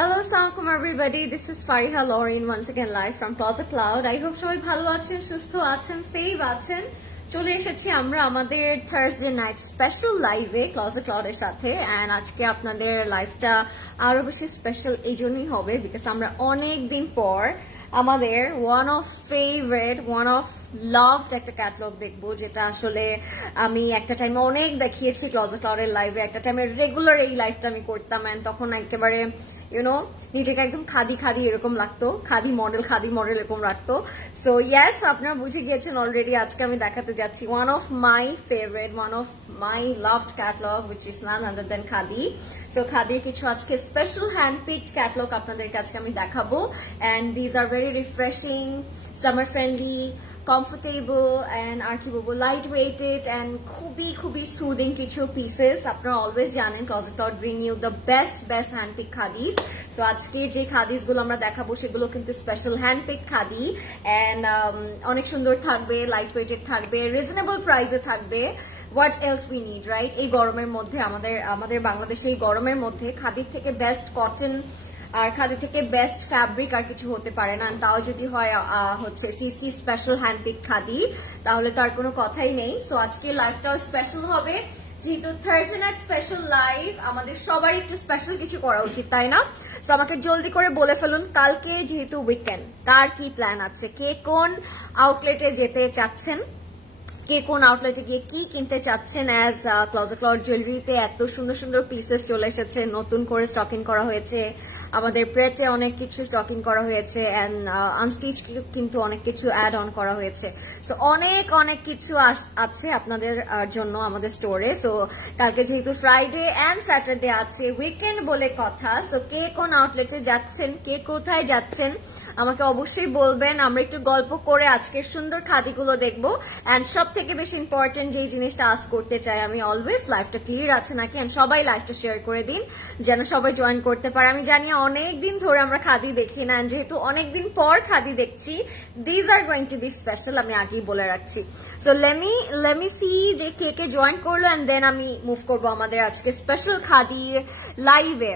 Hello, assalamualaikum everybody. This is Fariha Lauren once again live from Plaza Cloud. I hope সবাই ভালো আছেন, সুস্থ আছেন, সেফ আছেন। চলে এসেছি আমরা আমাদের থার্সডে নাইট স্পেশাল লাইভে ক্লোজেট ক্লাউডের সাথে। এন্ড আজকে আপনাদের লাইভটা আরো বেশি স্পেশাল এই জন্যই হবে বিকজ আমরা অনেক দিন পর আমাদের ওয়ান অফ লাভড একটা ক্যাটালগ দেখবো, যেটা আসলে আমি একটা টাইমে অনেক দেখিয়েছি ক্লোজেট ক্লাউডের লাইভে। একটা টাইমে রেগুলার এই লাইভটা আমি করতাম এন্ড তখন একেবারে নিজেকে একদম খাদি এরকম লাগতো, খাদি মডেল এরকম লাগতো। সো ইয়েস, আপনারা বুঝে গিয়েছেন অলরেডি। আজকে আমি দেখাতে যাচ্ছি one of my loved catalogue which is none other than khadi. So খাদির কিছু আজকে স্পেশাল হ্যান্ড পিকড ক্যাটালগ আপনাদের কাছে আমি দেখাবো। And these are very refreshing, summer friendly, comfortable and আর কি বলবো লাইট ওয়েটেড এন্ড খুবই সুদিং কিছু পিসেস। আপনারা অলওয়েজ জানেন Closet Cloud bring you the best hand pick khadis. তো আজকে যে খাদিস গুলো আমরা দেখাবো সেগুলো কিন্তু special hand pick khadi and অনেক সুন্দর থাকবে, লাইট ওয়েটেড থাকবে, রিজনেবল প্রাইসে থাকবে। What else we need, right? এই গরমের মধ্যে আমাদের বাংলাদেশে এই গরমের মধ্যে খাদির থেকে বেস্ট কটন আর খাদি থেকে বেস্ট ফ্যাব্রিক আর কিছু হতে পারে না। তাও যদি হয় হচ্ছে সিসি স্পেশাল হ্যান্ডপিক খাদি, তাহলে তার কোনো কথাই নেই। সো আজকে লাইভটাও স্পেশাল হবে, যেহেতু থার্সডে নাইট স্পেশাল লাইভ, আমাদের সবার একটু স্পেশাল কিছু করা উচিত, তাই না? সো আমাকে জলদি করে বলে ফেলুন, কালকে যেহেতু উইকেন্ড, কার কি প্ল্যান আছে, কে কোন আউটলেটে যেতে চাচ্ছেন, কে কোন আউটলেটে গিয়ে কি কিনতে চাচ্ছেন। অ্যাজ ক্লোজেট ক্লাউড জুয়েলারিতে এত সুন্দর পিসেস চলে এসেছে, নতুন করে স্টকিং করা হয়েছে। আমাদের প্রেটে অনেক কিছু স্টকিং করা হয়েছে এন্ড আনস্টিচ কিন্তু অনেক কিছু অ্যাড অন করা হয়েছে। সো অনেক কিছু আছে আপনাদের জন্য আমাদের স্টোরে। সো কালকে যেহেতু ফ্রাইডে এন্ড স্যাটারডে আছে, উইকেন্ড বলে কথা। সো কে কোন আউটলেটে যাচ্ছেন, কে কোথায় যাচ্ছেন আমাকে অবশ্যই বলবেন। আমরা একটু গল্প করে আজকের সুন্দর খাদিগুলো দেখবো। এন্ড সব থেকে বেশি ইম্পর্টেন্ট যে জিনিসটা আজ করতে চাই আমি, অলওয়েজ লাইভটা ক্লিয়ার আছে নাকি, এন্ড সবাই লাইভটা শেয়ার করে দিন যেন সবাই জয়েন করতে পারে। আমি জানি অনেকদিন ধরে আমরা খাদি দেখি না, যেহেতু অনেকদিন পর খাদি দেখছি, these are going to be special, আমি আগেই বলে রাখছি। সো লেমি সি যে কে জয়েন করলো এন্ড দেন আমি মুভ করবো আমাদের আজকে স্পেশাল খাদির লাইভে।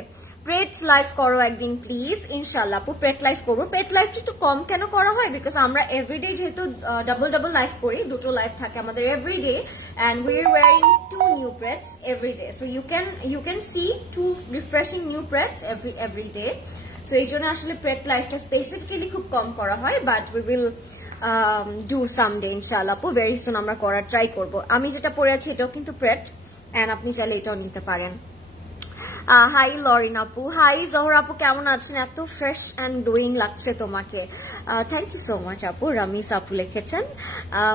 প্রেট লাইভ করো একদিন প্লিজ, ইনশাল্লাহ আপু প্রেট লাইভ করবো। প্রেট লাইভটা একটু কম কেন করা হয়, বিকজ আমরা এভরিডে যেহেতু ডাবল লাইভ করি, দুটো লাইভ থাকে আমাদের everyday, and we are wearing 2 new prets everyday. So you can see 2 refreshing new prets everyday. So এই জন্য আসলে প্রেট লাইভটা স্পেসিফিক্যালি খুব কম করা হয়, but we will do someday ইনশাল্লাহ আপু, ভেরি সুন আমরা করার ট্রাই করবো। আমি যেটা পরে আছি এটাও কিন্তু প্রেট, এন্ড আপনি চাইলে এটাও নিতে পারেন। হাই লরিন আপু, হাই জহর আপু, কেমন আছেন? এত ফ্রেশ অ্যান্ড গ্লোয়িং লাগছে তোমাকে, থ্যাংক ইউ সো মাচ আপু। রামিস আপু লিখেছেন,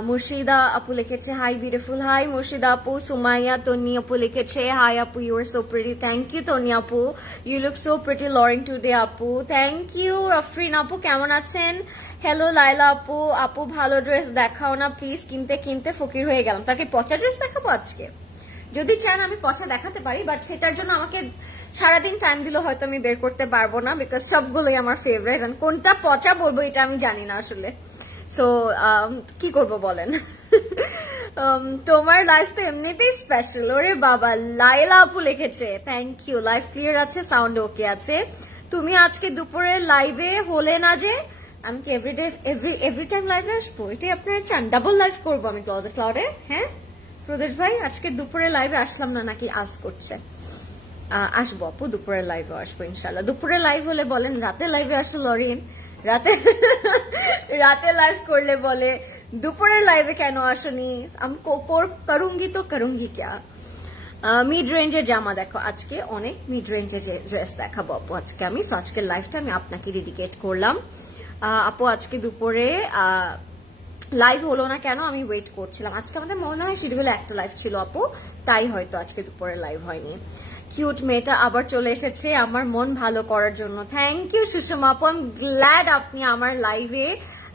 মুর্শিদা আপু লিখেছে হাই বিউটিফুল, হাই মুর্শিদা আপু। সুমাইয়া তনি আপু লিখেছে হাই আপু, you are so pretty, thank you Toni আপু, you look so pretty Lauren today আপু, থ্যাংক ইউ। আফরিন আপু কেমন আছেন? হ্যালো লাইলা আপু, আপু ভালো ড্রেস দেখাও না প্লিজ, কিনতে ফকির হয়ে গেলাম। তাকে পচা ড্রেস দেখাবো আজকে? যদি চান আমি পচা দেখাতে পারি, বাট সেটার জন্য আমাকে সারাদিন টাইম দিলে হয়তো আমি বের করতে পারবো না, বিকজ সবগুলোই আমার ফেভারিট। কোনটা পচা বলবো এটা আমি জানি না আসলে। সো কি করবো বলেন? তোমার লাইফ তো এমনিতেই স্পেশাল। ওরে বাবা, লাইলা আপু লিখেছে, থ্যাংক ইউ। লাইভ ক্লিয়ার আছে, সাউন্ড ওকে আছে। তুমি আজকে দুপুরে লাইভে হলে না যে? আমি কি এভরি টাইম লাইভে আসবো? এটাই আপনারা চান? ডাবল লাইভ করবো আমি ক্লোজেট ক্লাউডে? হ্যাঁ প্রদেশ ভাই, আজকে দুপুরে লাইভে আসলাম না নাকি আজ করছে? আসবো আপু, দুপুরে লাইভে আসবো ইনশাল্লাহ। দুপুরে লাইভ হলে বলেন, রাতে লাইভে আসো লরিন, রাতে লাইভ করলে বলে দুপুরের লাইভে কেন আসনি? আমি করুঙ্গি ক্যা। মিড রেঞ্জের জামা দেখো, আজকে অনেক মিড রেঞ্জের ড্রেস দেখাবো আপু আজকে আমি। সো আজকের লাইভটা আমি আপনাকে ডেডিকেট করলাম আপু। আজকে দুপুরে লাইভ হলো না কেন, আমি ওয়েট করছিলাম। আজকে আমাদের মনে হয় শিডিউলে একটা লাইভ ছিল আপু, তাই হয়তো আজকে দুপুরে লাইভ হয়নি। কিউট মেয়েটা আবার চলে এসেছে আমার মন ভালো করার জন্য, থ্যাংক ইউ সুষমা আপু। আই এম গ্ল্যাড আপনি আমার লাইভে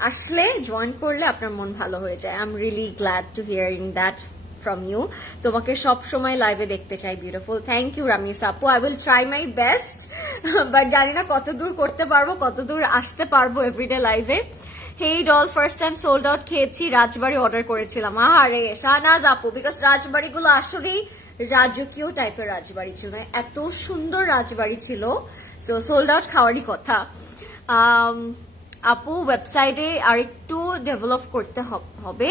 আসলে জয়েন করলে আপনার মন ভালো হয়ে যায়। I am really glad to hearing that from you. তোমাকে সব সময় লাইভে দেখতে চাই, বিউটিফুল, থ্যাংক ইউ রামিস আপু। I will try my best, but জানি না কতদূর করতে পারবো, কতদূর আসতে পারবো এভরিডে লাইভে। Hey doll, first time sold out খেয়েছি, রাজবাড়ি অর্ডার করেছিলাম। আহারে শাহনাজ আপু, বিকজ রাজবাড়িগুলো আসলেই রাজকীয় টাইপের রাজবাড়ি ছিল, এত সুন্দর রাজবাড়ি ছিল। সো সোল্ড আউট খাওয়ারই কথা। আপু ওয়েবসাইটে আরেকটু ডেভেলপ করতে হবে,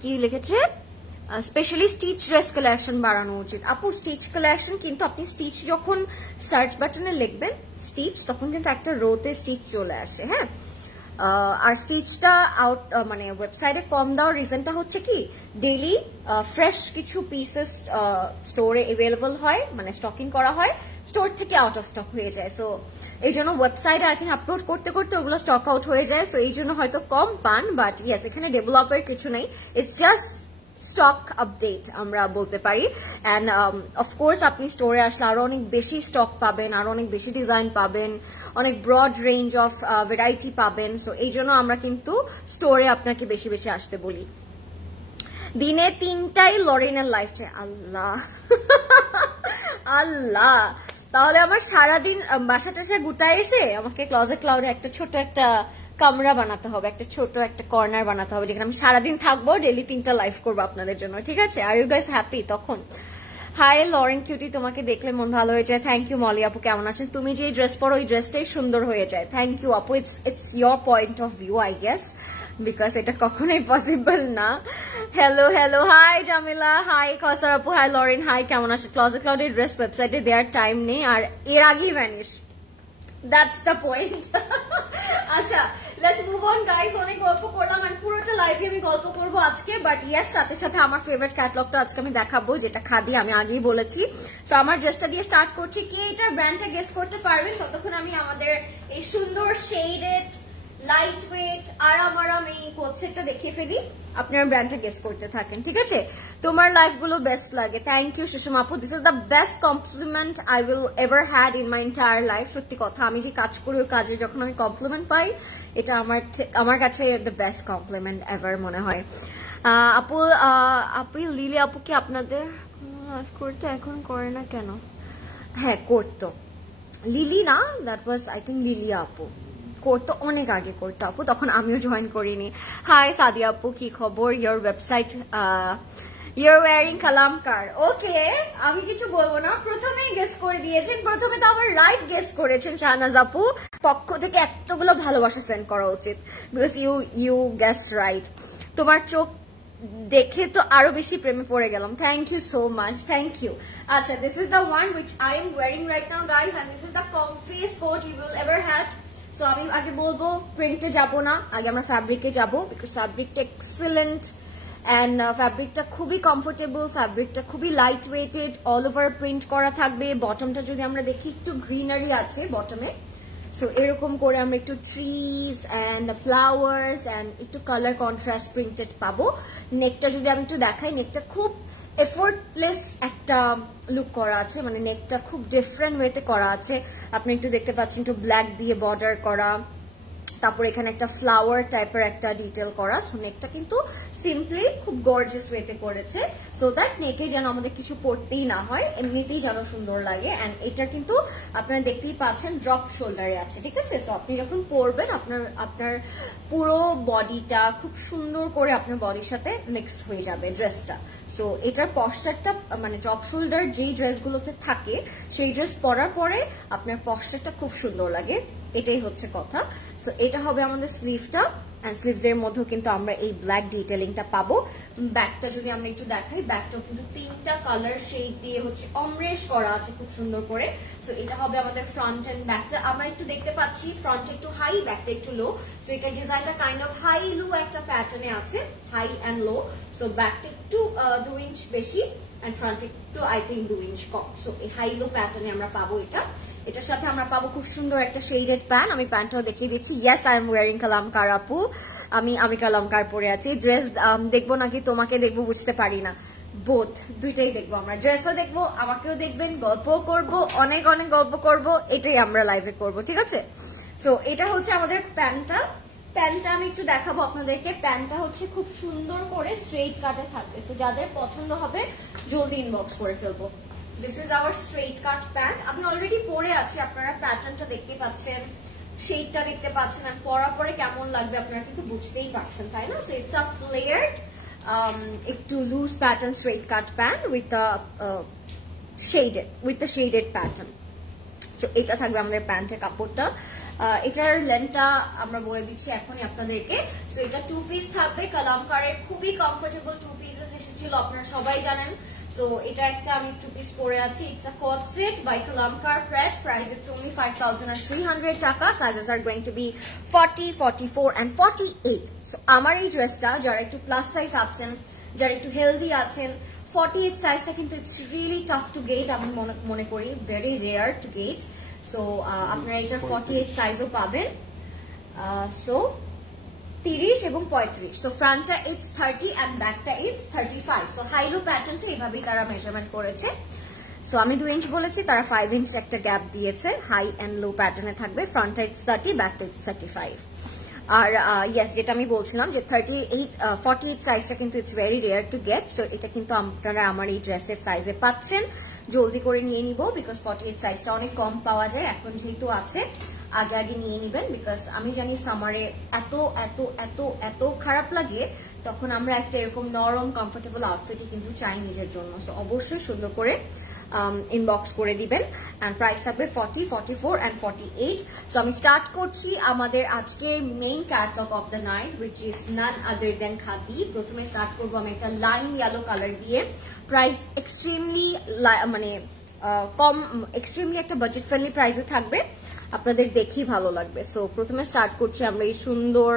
কি লিখেছে, স্পেশালি স্টিচ ড্রেস কালেকশন বাড়ানো উচিত। আপু স্টিচ কালেকশন কিন্তু আপনি স্টিচ যখন সার্চ বাটনে লিখবেন স্টিচ, তখন কিন্তু একটা রোতে স্টিচ চলে আসে। হ্যাঁ, আর স্টিচটা আউট মানে ওয়েবসাইটে কম দেওয়ার রিজনটা হচ্ছে কি, ডেইলি ফ্রেশ কিছু পিসেস স্টোরে অ্যাভেলেবল হয়, মানে স্টকিং করা হয়, স্টোর থেকে আউট অফ স্টক হয়ে যায়। সো এই জন্য ওয়েবসাইটে আই থিঙ্ক আপলোড করতে করতে ওগুলো স্টক আউট হয়ে যায়। সো এই জন্য হয়তো কম পান, বাট ইয়েস এখানে ডেভেলপের কিছু নেই, ইটস জাস্ট স্টক আপডেট আমরা বলতে পারি। অ্যান্ড অফকোর্স আপনি স্টোরে আসলে আরো অনেক বেশি স্টক পাবেন, আরো অনেক বেশি ডিজাইন পাবেন, অনেক ব্রড রেঞ্জ অফ ভ্যারাইটি পাবেন। সো এই জন্য আমরা কিন্তু স্টোরে আপনাকে বেশি বেশি আসতে বলি। দিনে 3টাই লরেনের লাইফ চাই। আল্লাহ আল্লাহ, তাহলে আমার সারাদিন বাসা টাসা গুটায় এসে আমাকে ক্লজেট ক্লাউডে একটা ছোট একটা কামরা বানাতে হবে, একটা ছোট একটা কর্নার বানাতে হবে, যেখানে আমি সারাদিন থাকবো, ডেইলি 3টা লাইভ করবো আপনাদের জন্য, ঠিক আছে? আর ইউ গাইস হ্যাপি তখন? হাই লরেন কিউটি, তোমাকে দেখলে মন ভালো হয়ে যায়। থ্যাংক ইউ মলি আপু, কেমন আছেন? তুমি যে ড্রেস পরো ওই ড্রেসটাই সুন্দর হয়ে যায়। থ্যাংক ইউ আপু, it's your point of view I guess, because এটা কখনোই পসিবল না। Hello hello, hi Jamila, hi Kawsar আপু, হাই লরেন, হাই কেমন আছে? ক্লজেট ক্লাউডের ড্রেস ওয়েবসাইটে দেওয়ার টাইম নেই, আর এর আগেই ভ্যানিশ, দ্যাটস দ্য পয়েন্ট। আচ্ছা লেটস মুভ অন গাইস, অনেক গল্প করলাম আর পুরোটা লাইভে আমি গল্প করবো আজকে, বাট ইয়েস সাথে সাথে আমার ফেভারিট ক্যাটালগটা আজকে আমি দেখাবো, যেটা খাদি, আমি আগেই বলেছি। সো আমার ড্রেসটা দিয়ে স্টার্ট করছি, কে এটার ব্র্যান্ডটা গেস করতে পারবেন ততক্ষণ আমি আমাদের এই সুন্দর শেডেড লাইট ওয়েট আরাম এই কোট সেটটা দেখিয়ে ফেলি, আপনার ব্র্যান্ডটা গেস করতে থাকেন, ঠিক আছে? তোমার লাইফ গুলো বেস্ট লাগে। থ্যাংক ইউ সুষমা আপু, this is the best compliment I will ever had in my entire life. সত্যি কথা, আমি যে কাজ করি ওই কাজে যখন আমি কমপ্লিমেন্ট পাই, এটা আমার কাছে দ্য বেস্ট কমপ্লিমেন্ট এভার মনে হয়। আপু লিলি আপু কি আপনাদের লাইফ করতে এখন করে না কেন? হ্যাঁ করতো, লিলি না, that was I think Lilia আপু, করতো অনেক আগে করতো আপু, তখন আমিও জয়েন করিনি। হাই সাদিয়া আপু, কি খবর? Your website, your wiring কালামকার। ওকে, আমি কিছু বলবো না, প্রথমেই গেস করে দিয়েছেন, প্রথমে তো আমার রাইট গেস করেছেন। শাহনাজ আপু পক্ষ থেকে এতগুলো ভালোবাসা সেন্ড করা উচিত, বিকজ ইউ গেস রাইট। তোমার চোখ দেখে তো আরো বেশি প্রেমে পড়ে গেলাম। Thank you so much, thank you. আচ্ছা, this is the one which I am wearing right now guys, and this is the comfiest coat you will ever had. So আমি আগে বলবো প্রিন্টে যাবো না, আগে আমরা ফ্যাব্রিকে যাবো, বিকজ ফ্যাব্রিকটা এক্সিলেন্ট অ্যান্ড ফ্যাব্রিকটা খুবই কমফোর্টেবল, ফ্যাব্রিকটা খুবই light weighted, all over print করা থাকবে। বটমটা যদি আমরা দেখি একটু গ্রিনারি আছে বটমে, সো এরকম করে আমরা একটু ট্রিজ অ্যান্ড ফ্লাওয়ার্স অ্যান্ড একটু কালার কন্ট্রাস্ট প্রিন্টেড পাবো। নেকটা যদি আমি একটু দেখাই, নেকটা খুব এফোর্টলেস একটা লুক করা আছে, মানে নেকটা খুব ডিফারেন্ট ওয়েতে করা আছে। আপনি একটু দেখতে পাচ্ছেন একটু ব্ল্যাক দিয়ে বর্ডার করা, তারপর এখানে একটা ফ্লাওয়ার টাইপের একটা ডিটেল করা। সো নেকটা কিন্তু সিম্পলি খুব গর্জিয়াস ওয়েতে করেছে, সো দ্যাট নেকে যেন আমাদের কিছু পড়তেই না হয়, এমনিতেই যেন সুন্দর লাগে। অ্যান্ড এটা কিন্তু আপনারা দেখতেই পাচ্ছেন ড্রপ শোল্ডারে আছে, ঠিক আছে? সো আপনি যখন পরবেন আপনার পুরো বডিটা খুব সুন্দর করে আপনার বডির সাথে মিক্স হয়ে যাবে ড্রেসটা। সো এটার পশ্চারটা মানে ড্রপ শোল্ডার যেই ড্রেসগুলোতে থাকে, সেই ড্রেস পরার পরে আপনার পশ্চারটা খুব সুন্দর লাগে, এটাই হচ্ছে কথা। সো এটা হবে আমাদের স্লিভটা, এন্ড স্লিভস এর মধ্যেও কিন্তু আমরা এই ব্ল্যাক ডিটেলিংটা পাবো। ব্যাকটা যদি আমরা একটু দেখাই, ব্যাকটাও কিন্তু 3টা কালার শেড দিয়ে হচ্ছে অমরেশ করা আছে খুব সুন্দর করে। সো এটা হবে আমাদের ফ্রন্ট এন্ড ব্যাকটা। আমরা একটু দেখতে পাচ্ছি ফ্রন্ট একটু হাই, ব্যাকটা একটু লো। সো এটা ডিজাইনটা কাইন্ড অফ হাই লো একটা প্যাটার্নে আছে, হাই অ্যান্ড লো। সো ব্যাকটা একটু 2 ইঞ্চ বেশি এন্ড ফ্রন্ট একটু I think 2 inch com. So এই হাই লো প্যাটার্নে আমরা পাবো এটা। এটার সাথে আমরা পাবো খুব সুন্দর একটা শেডেড প্যান্ট, আমি প্যান্টটাও দেখিয়ে দিচ্ছি। ইয়েস, আই এম ওয়ারিং কালামকার আপু, আমি কালামকার পরে আছি। ড্রেস দেখবো নাকি তোমাকে দেখবো বুঝতে পারি না, বোথ দুইটাই দেখবো আমরা, ড্রেসও দেখবো, আমাকেও দেখবেন, গল্পও করবো, অনেক অনেক গল্প করবো, এটাই আমরা লাইভে করবো, ঠিক আছে? সো এটা হচ্ছে আমাদের প্যান্টটা আমি একটু দেখাবো আপনাদেরকে। প্যান্টটা হচ্ছে খুব সুন্দর করে স্ট্রেট কাটে থাকবে, সো যাদের পছন্দ হবে জলদি ইনবক্স করে ফেলবো। This is hour straight cut pant, আমি অলরেডি পরে আছি, আপনারা প্যাটার্নটা দেখতে পাচ্ছেন, শেডটা দেখতে পাচ্ছেন, আর পরার পরে কেমন লাগবে আপনারা কিন্তু বুঝতেই পারছেন, তাই না? সো ইটস আ ফ্লেয়ার্ড একটু loose pattern straight cut pant with the shaded pattern. So এটা থাকবে আমাদের প্যান্টের কাপড়টা। এটার লেন্থটা আমরা বলে দিচ্ছি এখনই আপনাদেরকে। সো এটা 2 পিস থাকবে, কালামকারের খুবই কমফোর্টেবল 2 পিসেস এসেছিল, আপনারা সবাই জানেন। সো এটা একটা আমি 2 পিস পরে আছি। It's a coat set by kalamkari pret, price it's only 5300 টাকা। Sizes are going to be 40, 44 and 48। So আমার এই ড্রেসটা যারা একটু প্লাস সাইজ আছেন, যারা একটু হেলদি আছেন, 48 সাইজটা কিন্তু it's really tough to get, আমি মনে করি very rare to get. So আপনারা এটার 48 সাইজও পাবেন। সো 30 এবং 35। সো ফ্রন্টটা ইটস 30 এন্ড ব্যাকটা ইটস 35। সো হাই লো প্যাটার্নটা এভাবেই তারা মেজারমেন্ট করেছে। সো আমি 2 ইঞ্চ বলেছি, তারা 5 ইঞ্চ একটা গ্যাপ দিয়েছে। হাই এন্ড লো প্যাটার্নে থাকবে, ফ্রন্টটা ইটস 30, ব্যাকটা ইটস 35। আর ইয়েস, যেটা আমি বলছিলাম যে 48 সাইজটা কিন্তু it's very rare to get. So এটা কিন্তু আপনারা আমার এই ড্রেসের সাইজে পাচ্ছেন, জলদি করে নিয়ে নিব বিকজ 48 সাইজটা অনেক কম পাওয়া যায় এখন, যেহেতু আছে আগে আগে নিয়ে নিবেন। বিকজ আমি জানি সামারে এত এত এত এত খারাপ লাগে, তখন আমরা একটা এরকম নরম কমফোর্টেবল আউটফিটই কিন্তু চাই নিজের জন্য। সো অবশ্যই সুন্দর করে ইনবক্স করে দিবেন। এন্ড প্রাইস থাকবে 40, 44 and 48। সো আমি স্টার্ট করছি আমাদের আজকের main catalogue of the night, which is none other than khadi. প্রথমে স্টার্ট করবো আমি একটা লাইম ইয়েলো কালার দিয়ে। প্রাইস এক্সট্রিমলি মানে কম, এক্সট্রিমলি একটা বাজেট ফ্রেন্ডলি প্রাইসে থাকবে, আপনাদের দেখি ভালো লাগবে। সো প্রথমে স্টার্ট করছি আমরা এই সুন্দর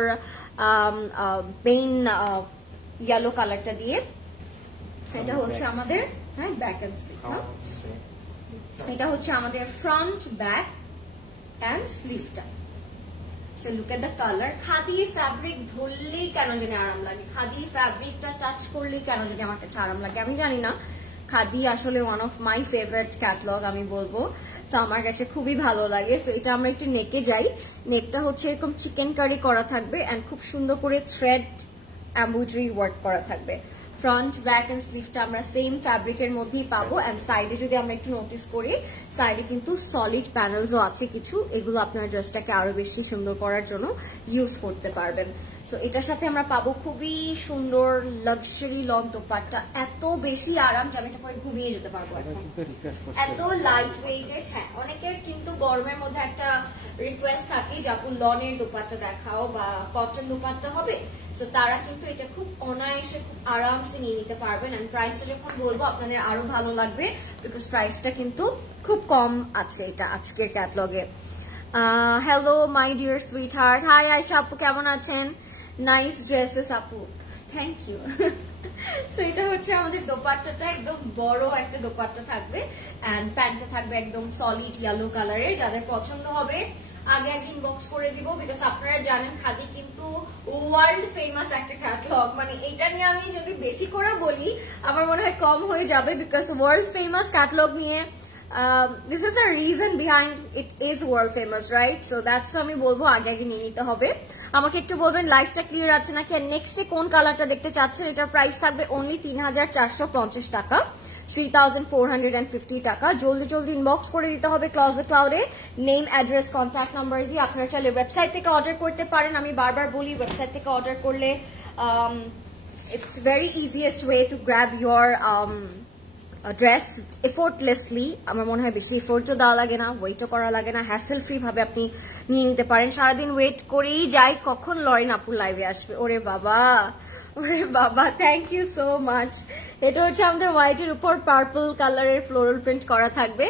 পেইন ইয়েলো কালারটা দিয়ে। এটা হচ্ছে আমাদের ব্যাক এন্ড স্লিভ, এটা হচ্ছে আমাদের ফ্রন্ট, ব্যাক এন্ড স্লিভটা। So look at the colour. Khadi fabric ধরলেই কেন জানি আরাম লাগে, খাদি ফ্যাব্রিকটা টাচ করলেই কেন জানি আমার কাছে আরাম লাগে, আমি জানি না। খাদি আসলে one of my favourite catalogue আমি বলবো। তো আমার কাছে খুবই ভালো লাগে। সো এটা আমরা একটু নেকে যাই। নেকটা হচ্ছে এরকম চিকেন কারি করা থাকবে এন্ড খুব সুন্দর করে থ্রেড এমব্রয়ডারি ওয়ার্ক করা থাকবে। ফ্রন্ট, ব্যাক এন্ড স্লিভটা আমরা সেম ফ্যাব্রিকের মধ্যেই পাবো। এন্ড সাইডে যদি আমরা একটু নোটিস করি, সাইডে কিন্তু সলিড প্যানেলসও আছে কিছু, এগুলো আপনার ড্রেসটাকে আরো বেশি সুন্দর করার জন্য ইউজ করতে পারবেন। সো এটার সাথে আমরা পাবো খুবই সুন্দর লাক্সারি লং দোপাট্টা, এত বেশি আরাম যে আমি এটা পরে ঘুমিয়ে যেতে পারবো। এত লাইট ওয়েটেড। হ্যাঁ, অনেকের কিন্তু গরমের মধ্যে একটা রিকোয়েস্ট থাকে যে আপু লনের দোপাট্টা দেখাও বা কটন দোপাট্টা হবে। সো তারা কিন্তু এটা খুব অনায়াসে খুব আরামসে নিয়ে নিতে পারবেন। এন্ড প্রাইসটা যখন বলবো আপনাদের আরো ভালো লাগবে বিকজ প্রাইসটা কিন্তু খুব কম আছে এটা আজকের ক্যাটালগে। Hello my dear sweetheart, hi Ayesha আপু, কেমন আছেন? নাইস ড্রেসেস আপু, থ্যাংক ইউ। সো এটা হচ্ছে আমাদের দোপাট্টাটা, একদম বড় একটা দোপাট্টা থাকবে এন্ড প্যান্টটা থাকবে একদম সলিড ইয়েলো কালারের। যাদের পছন্দ হবে আগে আগে ইনবক্স করে দিব বিকজ আপনারা জানেন খাদি কিন্তু ওয়ার্ল্ড ফেমাস একটা ক্যাটালগ। মানে এটা নিয়ে আমি যদি বেশি করে বলি আমার মনে হয় কম হয়ে যাবে বিকজ ওয়ার্ল্ড ফেমাস ক্যাটালগ নিয়ে this is a reason behind it is world famous, right? So that's why আমি বলবো আগে আগে নিয়ে নিতে হবে। আমাকে একটু বলবেন লাইফটা ক্লিয়ার আছে নাকি, নেক্সটে কোন কালারটা দেখতে চাচ্ছেন। এটার প্রাইস থাকবে অনলি 3450 টাকা, 3450 টাকা। জলদি জলদি ইনবক্স করে দিতে হবে ক্লজেট ক্লাউডে, নেম, অ্যাড্রেস, কন্ট্যাক্ট নাম্বার দিয়ে। আপনারা চাইলে ওয়েবসাইট থেকে অর্ডার করতে পারেন। আমি বারবার বলি ওয়েবসাইট থেকে অর্ডার করলে it's very easiest way to grab your dress effortlessly. আমার মনে হয় বেশি এফোর্টও দেওয়া লাগে না, ওয়েটও করা লাগে না, হ্যাসেল ফ্রি ভাবে আপনি নিয়ে নিতে পারেন। সারাদিন ওয়েট করেই যাই কখন লরিন আপুর লাইভে আসবে। ওরে বাবা, ওরে বাবা, থ্যাংক ইউ সো মাচ। এটা হচ্ছে আমাদের হোয়াইটের উপর পার্পল কালারের ফ্লোরাল প্রিন্ট করা থাকবে,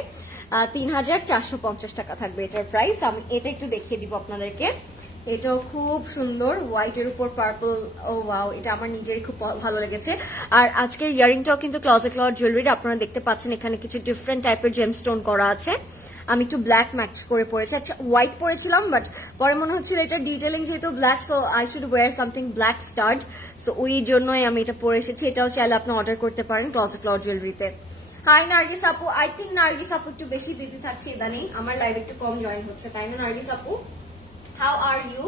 3450 টাকা থাকবে এটার প্রাইস। আমি এটা একটু দেখিয়ে দিব আপনাদেরকে। এটাও খুব সুন্দর, হোয়াইটের উপর পার্পল। ও ওয়াও, এটা আমার নিজেরই খুব ভালো লেগেছে। আর আজকের ইয়ারিংটাও কিন্তু ক্লজেট ক্লাউড জুয়েলারি, আপনারা দেখতে পাচ্ছেন এখানে কিছু ডিফারেন্ট টাইপের জেমস্টোন করা আছে। আমি একটু ব্ল্যাক ম্যাচ করে পরেছি, আচ্ছা হোয়াইট পরেছিলাম বাট পরে মনে হচ্ছিল এটা ডিটেলিং যেহেতু black, so I should wear something black stud. So ওই জন্যই আমি এটা পরে এসেছি। এটাও চাইলে আপনি অর্ডার করতে পারেন ক্লজেট ক্লাউড জুয়েলারিতে। হাই নার্গিস আপু, আই থিঙ্ক নার্গিস আপু একটু বেশি বিজি থাকছে ইদানিং, আমার লাইভ একটু কম জয়েন হচ্ছে, তাই না নার্গিস আপু? How are you?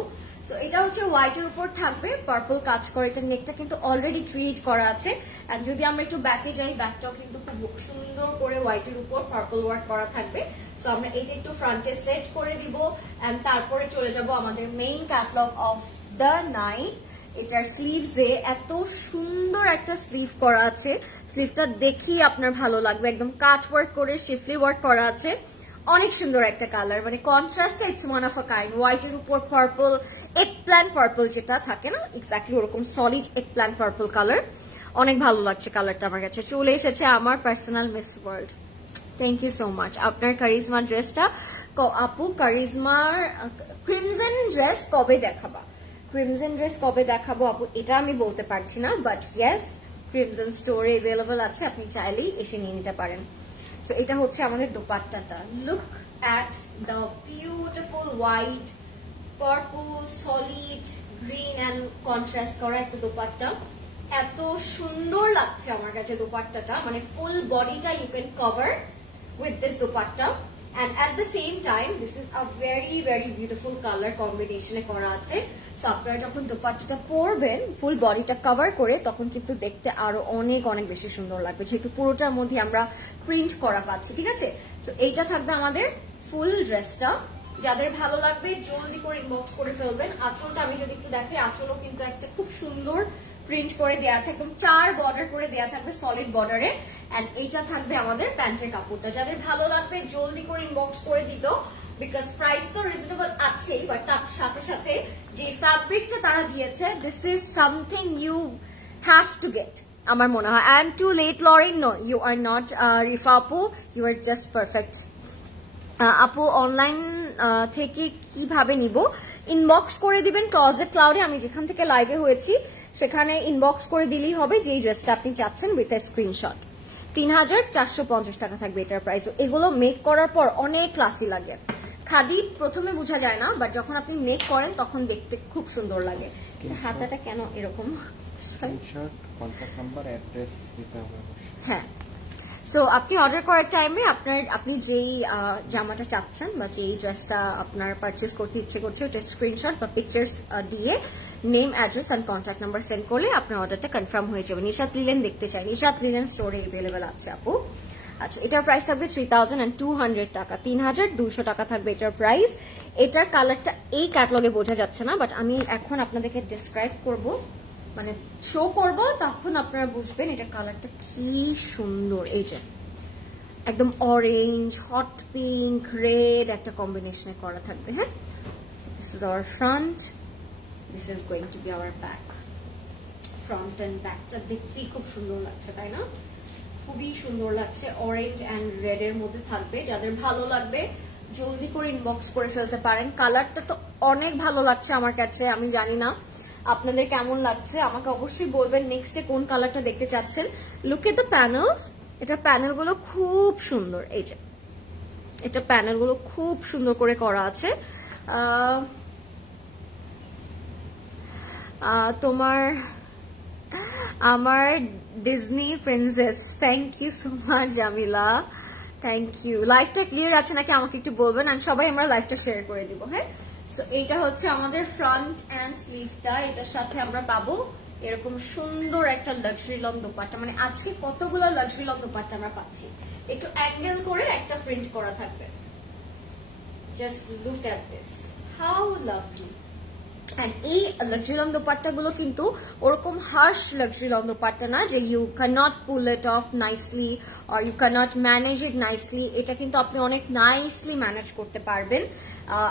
সো এটা হচ্ছে হোয়াইটের উপর থাকবে, পার্পল কাজ করে। এটা নেকটা কিন্তু অলরেডি ক্রিয়েট করা আছে। আর যদি আমরা একটু ব্যাকে যাই, ব্যাকটাও কিন্তু খুব সুন্দর করে হোয়াইটের উপর পার্পল ওয়ার্ক করা থাকবে। সো আমরা এটা একটু ফ্রন্টে সেট করে দিব এন্ড তারপরে চলে যাব আমাদের main catalogue of the night. এটার স্লিভসে এত সুন্দর একটা স্লিভ করা আছে, স্লিভটা দেখি আপনার ভালো লাগবে, একদম কাট ওয়ার্ক করে শিফলি ওয়ার্ক করা আছে। অনেক সুন্দর একটা কালার, মানে contrast it's one of a kind. হোয়াইটের উপর পার্পল, এগ প্ল্যান্ট পার্পল যেটা থাকে না, এক্স্যাক্টলি ওরকম solid eggplant purple colour. অনেক ভালো লাগছে কালারটা আমার কাছে। চলে এসেছে আমার personal miss world. Thank you so much. আপনার কারিজমা ড্রেসটা আপু, কারিজমার ক্রিমজন ড্রেস কবে দেখাবা? ক্রিমজন ড্রেস কবে দেখাবো আপু এটা আমি বলতে পারছি না, বাট ইয়েস ক্রিমজন স্টোরে অ্যাভেলেবল আছে, আপনি চাইলেই এসে নিয়ে নিতে পারেন। সো এটা হচ্ছে আমাদের দোপাট্টাটা। Look at the beautiful white, purple, solid green and contrast করা একটা দোপাট্টা। এত সুন্দর লাগছে আমার কাছে দোপাট্টাটা, মানে ফুল বডিটা you can cover with this dupatta. And at the same time, this is a very very beautiful color combination এ করা আছে। সো আপনারা যখন দোপাট্টাটা পরবেন ফুল বডিটা কভার করে, তখন কিন্তু দেখতে আরো অনেক অনেক বেশি সুন্দর লাগবে, যেহেতু পুরোটার মধ্যে আমরা প্রিন্ট করা পাচ্ছি। ঠিক আছে, সো এইটা থাকবে আমাদের ফুল ড্রেসটা। যাদের ভালো লাগবে জলদি করে ইনবক্স করে ফেলবেন। আঁচলটা আমি যদি একটু দেখাই, আঁচলও কিন্তু একটা খুব সুন্দর প্রিন্ট করে দেওয়া আছে, একদম 4 বর্ডার করে দেওয়া থাকবে সলিড বর্ডারে। এন্ড এইটা থাকবে আমাদের প্যান্টের কাপড়টা। যাদের ভালো লাগবে জলদি করে ইনবক্স করে দিত, বিকজ প্রাইস তো রিজনেবল আছেই, বাট তার সাথে সাথে যে ফ্যাব্রিকটা তারা দিয়েছে, this is something you have to get আমার মনে হয়। I am too late Lauren, no you are not Rifa আপু, ইউ আর জাস্ট পারফেক্ট। আপু অনলাইন থেকে কিভাবে নিব? ইনবক্স করে দিবেন ক্লজেট ক্লাউডে, আমি যেখান থেকে লাইভে হয়েছি সেখানে ইনবক্স করে দিলেই হবে যে এই ড্রেসটা আপনি চাচ্ছেন উইথ এ স্ক্রিনশট। 3450 টাকা থাকবে এটার প্রাইস। এগুলো মেক করার পর অনেক ক্লাসি লাগে। খাদি প্রথমে বোঝা যায় না, বাট যখন আপনি মেক করেন তখন দেখতে খুব সুন্দর লাগে। হাতাটা কেন এরকম? স্ক্রিনশট, কন্টাক্ট নাম্বার, অ্যাড্রেস দিতে হবে। হ্যাঁ, সো আপনি অর্ডার করার টাইমে আপনি যেই জামাটা চাচ্ছেন বা যেই ড্রেসটা আপনার পারচেস করতে ইচ্ছে করছে, ওটা স্ক্রিনশট বা পিকচার্স দিয়ে name, address and contact number send করলে আপনার অর্ডারটা কনফার্ম হয়ে যাবে। নিশাত লিলেন দেখতে চাই, নিশাত লিলেন স্টোরে অ্যাভেলেবেল আছে আপু। আচ্ছা, এটার প্রাইস থাকবে 3200 টাকা, 3200 টাকা থাকবে এটার প্রাইস। এটার কালারটা এই ক্যাটালগে বোঝা যাচ্ছে না, বাট আমি এখন আপনাদেরকে ডেসক্রাইব করব, মানে শো করব, তখন আপনারা বুঝবেন এটা কালারটা কি সুন্দর। এই যে একদম অরেঞ্জ, হট পিঙ্ক, রেড একটা কম্বিনেশনে করা থাকবে। হ্যাঁ, so this is our front, this is going to be our back. Front and ব্যাকটা দেখতেই খুব সুন্দর লাগছে, তাই না? খুবই সুন্দর লাগছে, অরেঞ্জ অ্যান্ড রেড এর মধ্যে থাকবে। যাদের ভালো লাগবে জলদি করে ইনবক্স করে ফেলতে পারেন। কালারটা তো অনেক ভালো লাগছে আমার কাছে, আমি জানি না আপনাদের কেমন লাগছে, আমাকে অবশ্যই বলবেন নেক্সটে কোন কালারটা দেখতে চাচ্ছেন। লুক এট দ্য প্যানেলস, এটা প্যানেলগুলো খুব সুন্দর। এই যে এটা প্যানেলগুলো খুব সুন্দর করে করা আছে। তোমার আমার Disney princess, thank you so much Jamila, thank you. লাইভটা ক্লিয়ার আছে নাকি আমাকে একটু বলবেন, আর সবাই আমরা লাইভটা শেয়ার করে দিব। হ্যাঁ, সো এইটা হচ্ছে আমাদের ফ্রন্ট অ্যান্ড স্লিভটা। এটার সাথে আমরা পাবো এরকম সুন্দর একটা লাক্সারি লং দোপাট্টা। মানে আজকে কতগুলো লাক্সারি লং দোপাট্টা আমরা পাচ্ছি। একটু অ্যাঙ্গেল করে একটা প্রিন্ট করা থাকবে। Just look at this, how lovely. And এই লাক্সারি লং দোপাট্টা গুলো কিন্তু ওরকম হার্শ লাক্সারি লং দোপাট্টা না যে you can't pull it off nicely or you can't manage it nicely. এটা কিন্তু আপনি অনেক নাইসলি ম্যানেজ করতে পারবেন।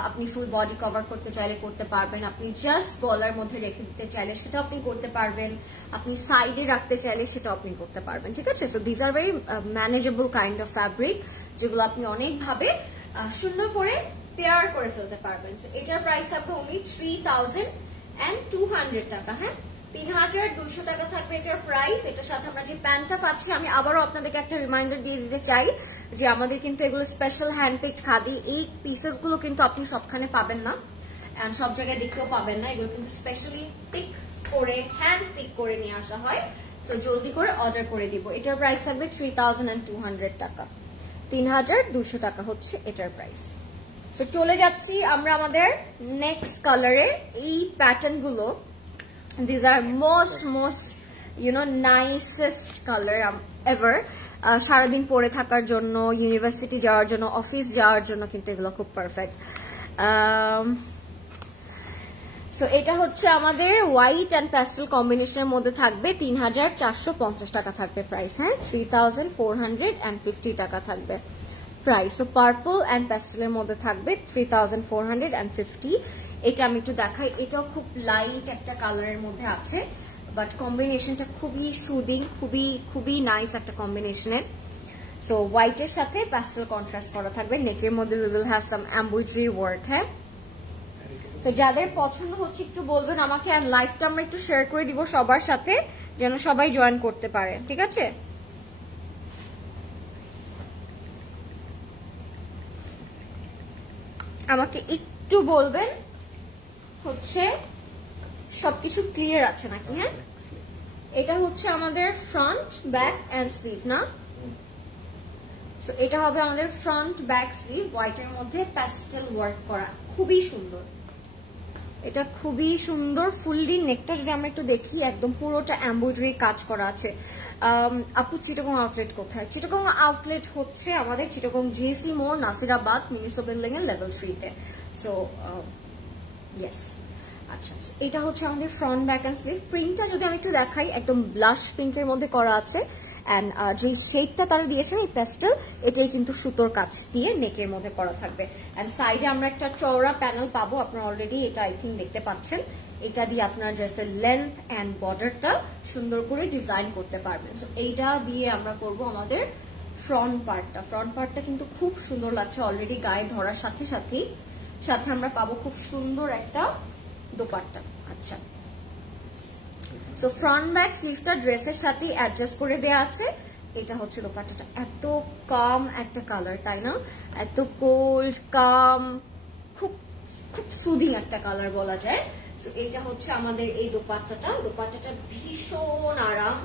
আপনি ফুল বডি কভার করতে চাইলে করতে পারবেন, আপনি জাস্ট গলার মধ্যে রেখে দিতে চাইলে সেটা আপনি করতে পারবেন, আপনি সাইডে রাখতে চাইলে সেটা আপনি করতে পারবেন। ঠিক আছে, so these are very manageable kind of fabric, যেগুলো আপনি অনেকভাবে সুন্দর করে পেয়ার করে ফেলতে পারবেন। এটার প্রাইস থাকবে only 3200 টাকা। হ্যাঁ, 3200 টাকা থাকবে এটার প্রাইস। এটার সাথে আমরা যে প্যান্টটা পাচ্ছি, আমি আবারও আপনাদেরকে একটা রিমাইন্ডার দিয়ে দিতে চাই যে আমাদের কিন্তু এগুলো স্পেশাল হ্যান্ডপিকড খাদি। এই পিসেস গুলো কিন্তু আপনি সবখানে পাবেন না, এন্ড সব জায়গায় দেখতেও পাবেন না। এগুলো কিন্তু স্পেশালি পিক করে, হ্যান্ড পিক করে নিয়ে আসা হয়। সো জলদি করে অর্ডার করে দিব। এটার প্রাইস থাকবে 3200 টাকা, 3200 টাকা হচ্ছে এটার প্রাইস। সো চলে যাচ্ছি আমরা আমাদের নেক্সট কালারে। এই প্যাটার্ন গুলো, these are most nicest colour ever. সারাদিন পরে থাকার জন্য, ইউনিভার্সিটি যাওয়ার জন্য, অফিস যাওয়ার জন্য কিন্তু এগুলো খুব পারফেক্ট। সো এটা হচ্ছে আমাদের হোয়াইট অ্যান্ড প্যাস্টেল কম্বিনেশনের মধ্যে থাকবে। 3450 টাকা থাকবে প্রাইস। হ্যাঁ, 3450 টাকা থাকবে। প্রাইস। সো পার্পল অ্যান্ড প্যাস্টেলের মধ্যে থাকবে 3450। এটা আমি একটু দেখাই, এটাও খুব লাইট একটা কালারের মধ্যে আছে, বাট কম্বিনেশনটা খুবই সুদিং, খুবই নাইস একটা কম্বিনেশনের। সো হোয়াইটের সাথে প্যাস্টেল কন্ট্রাস্ট করা থাকবে, নেকের মধ্যে we will have some embroidery work. হ্যাঁ, তো যাদের পছন্দ হচ্ছে একটু বলবেন আমাকে, আর লাইভটা আমরা একটু শেয়ার করে দিব সবার সাথে যেন সবাই জয়েন করতে পারে, ঠিক আছে? আমাকে একটু বলবেন হচ্ছে সবকিছু ক্লিয়ার আছে নাকি। হ্যাঁ, এটা হচ্ছে আমাদের ফ্রন্ট, ব্যাক এন্ড স্লিভ না? সো এটা হবে আমাদের ফ্রন্ট ব্যাক স্লিভ, হোয়াইটের মধ্যে প্যাস্টেল ওয়ার্ক করা, খুবই সুন্দর। এটা খুবই সুন্দর। ফুললি নেকটা যদি আমরা একটু দেখি, একদম পুরোটা এমব্রয়ডারি কাজ করা আছে। আপু চিটাগং আউটলেট কোথায়? চিটাগং আউটলেট হচ্ছে আমাদের চিটাগং জিএসি মোড়, নাসিরাবাদ, মিনিসো বিল্ডিং এর লেভেল 3 তে। সো ইয়েস, আচ্ছা, এটা হচ্ছে আমাদের ফ্রন্ট ব্যাক এন্ড স্লিভ। প্রিন্টটা যদি আমি একটু দেখাই, একদম ব্লাশ পিঙ্কের মধ্যে করা আছে, অ্যান্ড যে শেডটা তারা দিয়েছেন এই প্যাস্টেল, এটাই কিন্তু সুতোর কাজ দিয়ে নেকের মধ্যে করা থাকবে। অ্যান্ড সাইডে আমরা একটা চওড়া প্যানেল পাবো, আপনারা অলরেডি এটা আই থিঙ্ক দেখতে পাচ্ছেন। এটা দিয়ে আপনার ড্রেসের লেন্থ অ্যান্ড বর্ডারটা সুন্দর করে ডিজাইন করতে পারবেন। সো এইটা দিয়ে আমরা করব আমাদের ফ্রন্ট পার্টটা। ফ্রন্ট পার্টটা কিন্তু খুব সুন্দর লাগছে অলরেডি, গায়ে ধরার সাথে সাথে আমরা পাবো খুব সুন্দর একটা দোপাট্টা। আচ্ছা, সো ফ্রন্ট ব্যাক স্লিভটা ড্রেসের সাথে অ্যাডজাস্ট করে দেয়া আছে। এটা হচ্ছে দোপাট্টাটা, এত কাম একটা কালার, তাই না? এত কোল্ড কাম, খুব সুদিং একটা কালার বলা যায়। সো এটা হচ্ছে আমাদের এই দোপাট্টাটা ভীষণ আরাম,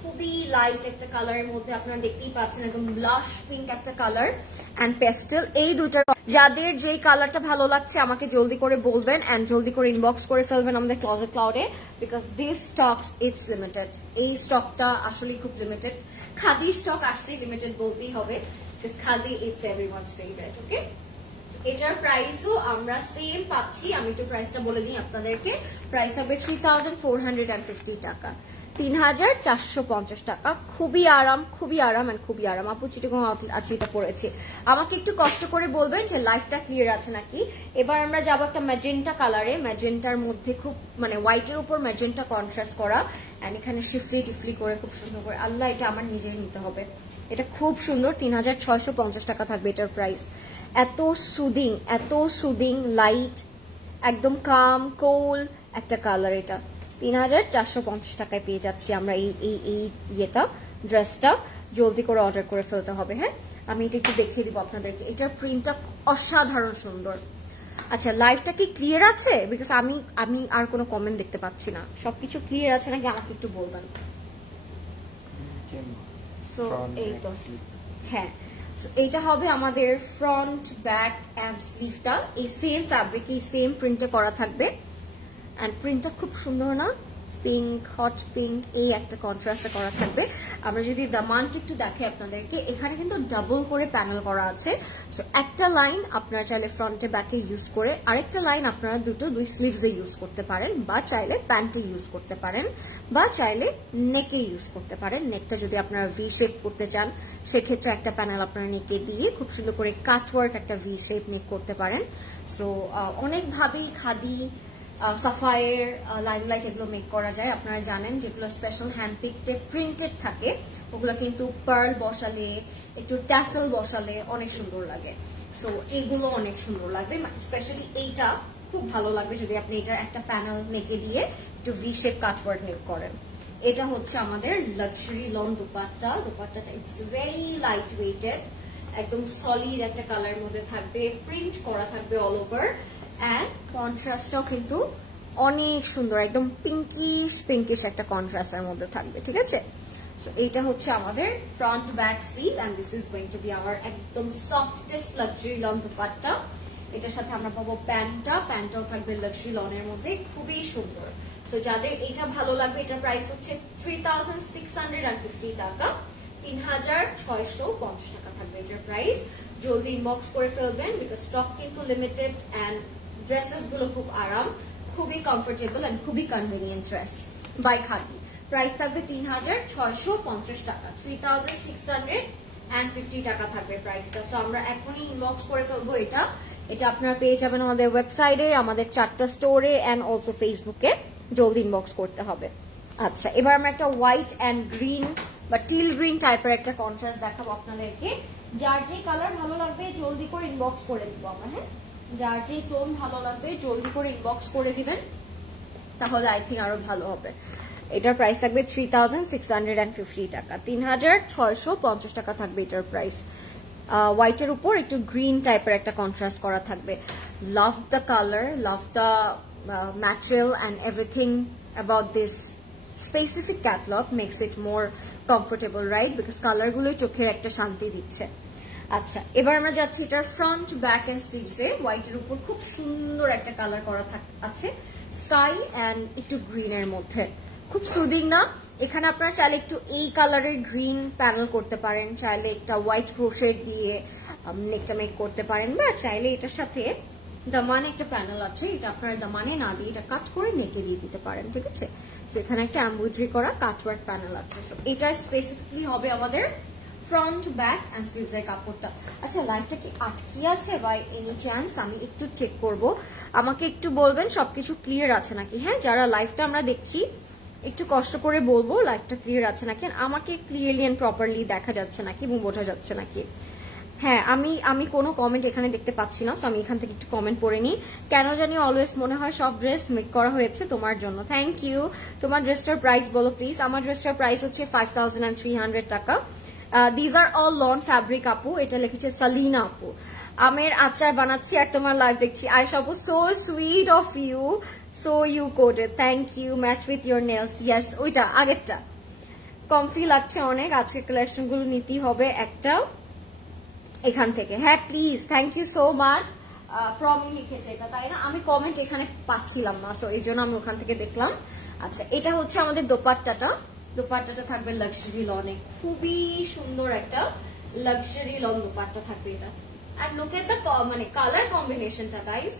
খুবই লাইট একটা কালারের মধ্যে, আপনারা দেখতেই পাচ্ছেন একদম ব্লাশ পিঙ্ক একটা কালার অ্যান্ড পেস্টেল। এই দুটো যাদের যেই কালারটা ভালো লাগছে আমাকে জলদি করে বলবেন অ্যান্ড জলদি করে ইনবক্স করে ফেলবেন আমাদের ক্লোজেট ক্লাউডে, because this stocks it's limited. এই স্টকটা আসলে খুব লিমিটেড, খাদির স্টক আসলেই লিমিটেড বলতেই হবে, because khadi it's everyone's favourite. Okay, এটার প্রাইসও আমরা সেম পাচ্ছি, আমি একটু প্রাইসটা বলে দিই আপনাদেরকে। প্রাইস হবে 3450 টাকা, 3450 টাকা। খুবই আরাম and খুবই আরাম। আপু চিটাগং আজকে এটা পড়েছি। আমাকে একটু কষ্ট করে বলবেন যে লাইফটা ক্লিয়ার আছে নাকি। এবার আমরা যাবো একটা ম্যাজেন্টা কালারে, ম্যাজেন্টার মধ্যে খুব মানে হোয়াইটের উপর ম্যাজেন্টা কন্ট্রাস্ট করা, এন্ড এখানে টিফলি করে খুব সুন্দর করে, আল্লাহ এটা আমার নিজের নিতে হবে। এটা খুব সুন্দর, 3650 টাকা থাকবে এটার প্রাইস। এত সুদিং লাইট, একদম কাম কোল একটা কালার। এটা 3450 টাকায় পেয়ে যাচ্ছি আমরা এই ড্রেসটা। জলদি করে অর্ডার করে ফেলতে হবে। হ্যাঁ, আমি এটা একটু দেখিয়ে দিব আপনাদেরকে, এটার প্রিন্টটা অসাধারণ সুন্দর। আচ্ছা, লাইভটা কি ক্লিয়ার আছে? বিকজ আমি আর কোনো কমেন্ট দেখতে পাচ্ছি না। সবকিছু ক্লিয়ার আছে নাকি আমাকে একটু বলবেন। সো এই তো, হ্যাঁ, এইটা হবে আমাদের ফ্রন্ট ব্যাক অ্যান্ড স্লিভটা এই সেম ফ্যাব্রিকে, এই সেম প্রিন্টে করা থাকবে। অ্যান্ড প্রিন্টটা খুব সুন্দর না? পিঙ্ক, হট পিঙ্ক, এই একটা কন্ট্রাস্টে করা থাকবে। আমরা যদি দামানটা একটু দেখে আপনাদেরকে, এখানে কিন্তু ডাবল করে প্যানেল করা আছে। সো একটা লাইন আপনারা চাইলে ফ্রন্টে ব্যাকে ইউজ করে, আরেকটা লাইন আপনারা দুই স্লিভসে ইউজ করতে পারেন, বা চাইলে প্যান্টে ইউজ করতে পারেন, বা চাইলে নেকে ইউজ করতে পারেন। নেকটা যদি আপনারা ভি শেপ করতে চান, সেক্ষেত্রে একটা প্যানেল আপনারা নেকে দিয়ে খুব সুন্দর করে কাটওয়ার্ক একটা ভি শেপ নেক করতে পারেন। সো অনেকভাবেই খাদি, সাফায়ার, লাইমলাইট এগুলো মেক করা যায়। আপনারা জানেন যেগুলো স্পেশাল হ্যান্ড পিকটে প্রিন্টেড থাকে, ওগুলো কিন্তু পার্ল বসালে, একটু ট্যাসেল বসালে অনেক সুন্দর লাগে। সো এইগুলো অনেক সুন্দর লাগবে, স্পেশালি এইটা খুব ভালো লাগবে যদি আপনি এটার একটা প্যানেল নেকে দিয়ে একটু ভি শেপ কাটওয়ার্ক মেক করেন। এটা হচ্ছে আমাদের লাক্সারি লং দোপাট্টাটা ইটস ভেরি লাইট ওয়েটেড, একদম সলিড একটা কালারের মধ্যে থাকবে, প্রিন্ট করা থাকবে অল ওভার, অ্যান্ড কন্ট্রাস্টটাও কিন্তু অনেক সুন্দর, একদম পিঙ্কিশ একটা কন্ট্রাস্টের মধ্যে থাকবে। ঠিক আছে, সো এইটা হচ্ছে আমাদের front back sleeve, and this is going to be hour একদম সফটেস্ট লাক্সারি লং দোপাট্টা। এটার সাথে আমরা পাবো প্যান্টটাও থাকবে লাক্সারি লং এর মধ্যে, খুবই সুন্দর। সো যাদের এটা ভালো লাগবে, এটার প্রাইস হচ্ছে 3650 টাকা, 3650 টাকা থাকবে এটার প্রাইস। জলদি ইনবক্স করে ফেলবেন, বিকজ স্টক কিন্তু লিমিটেড, অ্যান্ড ড্রেসেস গুলো খুব আরাম, খুবই কমফোর্টেবল অ্যান্ড খুবই convenient dress by khadi. Price থাকবে 3650 টাকা, 3650 50 টাকা থাকবে প্রাইসটা। সো আমরা এখনই ইনবক্স করে ফেলবো এটা। এটা আপনারা পেয়ে যাবেন আমাদের ওয়েবসাইটে, আমাদের 4টা স্টোরে এন্ড অলসো ফেসবুকে। জলদি ইনবক্স করতে হবে। আচ্ছা, এবার আমরা একটা হোয়াইট এন্ড গ্রিন বা টিল গ্রিন টাইপের একটা কন্ট্রাস্ট দেখাবো আপনাদেরকে। যার যে কালার ভালো লাগবে জলদি করে ইনবক্স করে দিব আমরা। হ্যাঁ, যার যে টোন ভালো লাগবে জলদি করে ইনবক্স করে দিবেন, তাহলে আই থিঙ্ক আরো ভালো হবে। এটার প্রাইস থাকবে 3650 টাকা, 3650 টাকা থাকবে এটার প্রাইস। হোয়াইটের উপর একটু গ্রিন টাইপের একটা কন্ট্রাস্ট করা থাকবে। Love the colour, love the material and everything about this specific catalogue makes it more comfortable, right? Because কালারগুলোই চোখের একটা শান্তি দিচ্ছে। আচ্ছা, এবার আমরা যাচ্ছি এটার ফ্রন্ট, ব্যাক এন্ড স্লিভসে। হোয়াইটের উপর খুব সুন্দর একটা কালার করা আছে, স্কাই অ্যান্ড একটু গ্রিনের মধ্যে, খুব সুদিং না? এখানে আপনারা চাইলে একটু এই কালারের গ্রিন প্যানেল করতে পারেন, চাইলে একটা হোয়াইট ক্রোশেট দিয়ে নেকটা মেক করতে পারেন, বা চাইলে এটার সাথে দামানে একটা প্যানেল আছে, এটা আপনারা দামানে না দিয়ে এটা কাট করে নেকে দিয়ে দিতে পারেন, ঠিক আছে? সো এখানে একটা এমব্রয়ডারি করা কাটওয়ার্ক প্যানেল আছে। সো এটা স্পেসিফিকলি হবে আমাদের ফ্রন্ট, ব্যাক এন্ড স্লিভস এর কাপড়টা। আচ্ছা, লাইভটা কি আটকে আছে বাই এনি চান্স? আমি একটু চেক করব, আমাকে একটু বলবেন সবকিছু ক্লিয়ার আছে নাকি। হ্যাঁ, যারা লাইভটা আমরা দেখছি একটু কষ্ট করে বলবো লাইভটা ক্লিয়ার আছে নাকি, আমাকে ক্লিয়ারলি এন্ড প্রপারলি দেখা যাচ্ছে নাকি এবং বোঝা যাচ্ছে নাকি। হ্যাঁ, আমি কোনো কমেন্ট এখানে দেখতে পাচ্ছি না, সো আমি এখান থেকে একটু কমেন্ট পড়ে নিই। কেন জানি অলওয়েজ মনে হয় সব ড্রেস মেক করা হয়েছে তোমার জন্য। Thank you. তোমার ড্রেসটার প্রাইস বলো প্লিজ। আমার ড্রেসটার প্রাইস হচ্ছে 5300 টাকা। These are all lawn fabric আপু, এটা লিখেছে সালিনা আপু। আমের আচার বানাচ্ছি আর তোমার লাইভ দেখছি। আয়েশা আপু, so sweet of you, so you coded, thank you. Match with your nails, yes, ওইটা আগেরটা। কমফি লাগছে অনেক, আজকের কালেকশন গুলো নিতেই হবে একটা এখান থেকে। হ্যাঁ please, thank you so much. From লিখেছে এটা, তাই না? আমি কমেন্ট এখানে পাচ্ছিলাম না, সো এই জন্য আমি ওখান থেকে দেখলাম। আচ্ছা, এটা হচ্ছে আমাদের দোপাট্টাটা। দোপাট্টাটা থাকবে লাক্সারি লনে, খুবই সুন্দর একটা লাক্সারি লন দোপাট্টা থাকবে এটা। আর লুক এট দ্য মানে কালার কম্বিনেশনটা গাইস,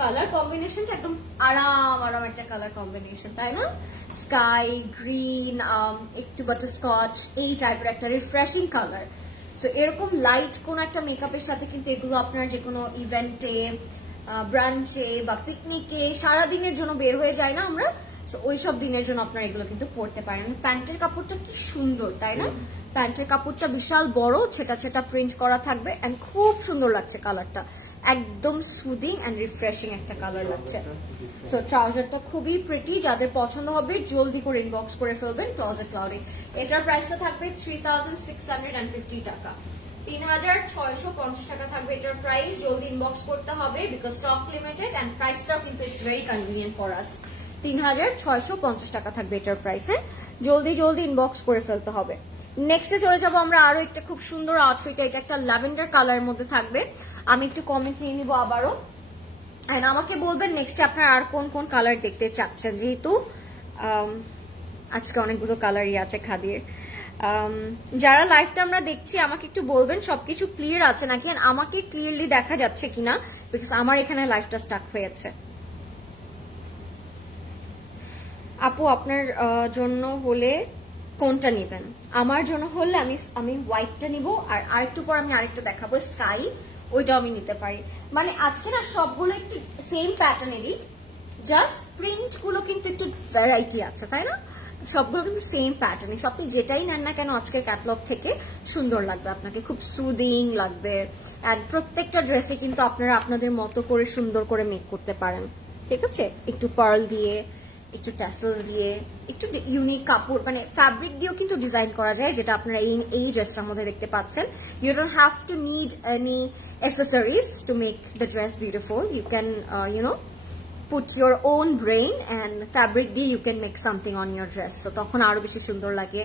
কালার কম্বিনেশনটা একদম আরাম একটা কালার কম্বিনেশন, তাই না? স্কাই গ্রিন, একটু বাটারস্কচ, এই টাইপের একটা রিফ্রেশিং কালার। সো এরকম লাইট কোন একটা মেকআপের সাথে কিন্তু এগুলো আপনার যে কোনো ইভেন্টে, ব্রাঞ্চে বা পিকনিকে সারাদিনের জন্য বের হয়ে যায় না আমরা, সো ওইসব দিনের জন্য আপনারা এগুলো কিন্তু পরতে পারেন। প্যান্টের কাপড়টা কি সুন্দর, তাই না? প্যান্টের কাপড়টা বিশাল বড়, ছেটা প্রিন্ট করা থাকবে এন্ড খুব সুন্দর লাগছে কালারটা, একদম সুদিং এন্ড রিফ্রেশিং একটা কালার লাগছে। সো ট্রাউজারটা খুবই প্রিটি, যাদের পছন্দ হবে জলদি করে ইনবক্স করে ফেলবেন ট্রাউজার ক্লাউডে। এটার প্রাইসটা থাকবে 3650 টাকা, 3650 টাকা থাকবে এটার প্রাইস। জলদি ইনবক্স করতে হবে বিকজ স্টক লিমিটেড এন্ড প্রাইসটাও কিন্তু it's very convenient for us. 3650 টাকা থাকবে এটার প্রাইস। হ্যাঁ, জলদি ইনবক্স করে ফেলতে হবে। নেক্সটে চলে যাবো আমরা আরো একটা খুব সুন্দর আউটফিট, এটা একটা ল্যাভেন্ডার কালারের মধ্যে থাকবে। আমি একটু কমেন্ট নিয়ে নিবো আবারও, এন্ড আমাকে বলবেন নেক্সটে আপনারা আর কোন কোন কালার দেখতে চাচ্ছেন, যেহেতু আজকে অনেকগুলো কালারই আছে খাদির। যারা লাইভটা আমরা দেখছি আমাকে একটু বলবেন সবকিছু ক্লিয়ার আছে নাকি, আমাকে ক্লিয়ারলি দেখা যাচ্ছে কিনা, বিকজ আমার এখানে লাইভটা স্টাক হয়েছে। আপু আপনার জন্য হলে কোনটা নেবেন? আমার জন্য হলে আমি হোয়াইটটা নিব, আর আরেকটু পর আমি আরেকটা দেখাবো স্কাই, ওইটাও আমি নিতে পারি। মানে আজকে না সবগুলো একটু সেম প্যাটার্নেরই, জাস্ট প্রিন্ট গুলো কিন্তু একটু ভ্যারাইটি আছে, তাই না? সবগুলো কিন্তু সেম প্যাটার্ন, আপনি যেটাই নেন না কেন আজকের ক্যাটালগ থেকে সুন্দর লাগবে আপনাকে, খুব সুদিং লাগবে। এন্ড প্রত্যেকটা ড্রেসে কিন্তু আপনারা আপনাদের মতো করে সুন্দর করে মেক করতে পারেন, ঠিক আছে? একটু পার্ল দিয়ে, একটু ট্যাসেল দিয়ে, একটু ইউনিক কাপড় মানে ফ্যাব্রিক দিয়েও কিন্তু ডিজাইন করা যায়, যেটা আপনারা এই ড্রেসটার মধ্যে দেখতে পাচ্ছেন। You don't have to need any accessories to make the dress beautiful. You can put your own brain and fabric দিয়ে you can make something on your dress, so তখন আরো বেশি সুন্দর লাগে,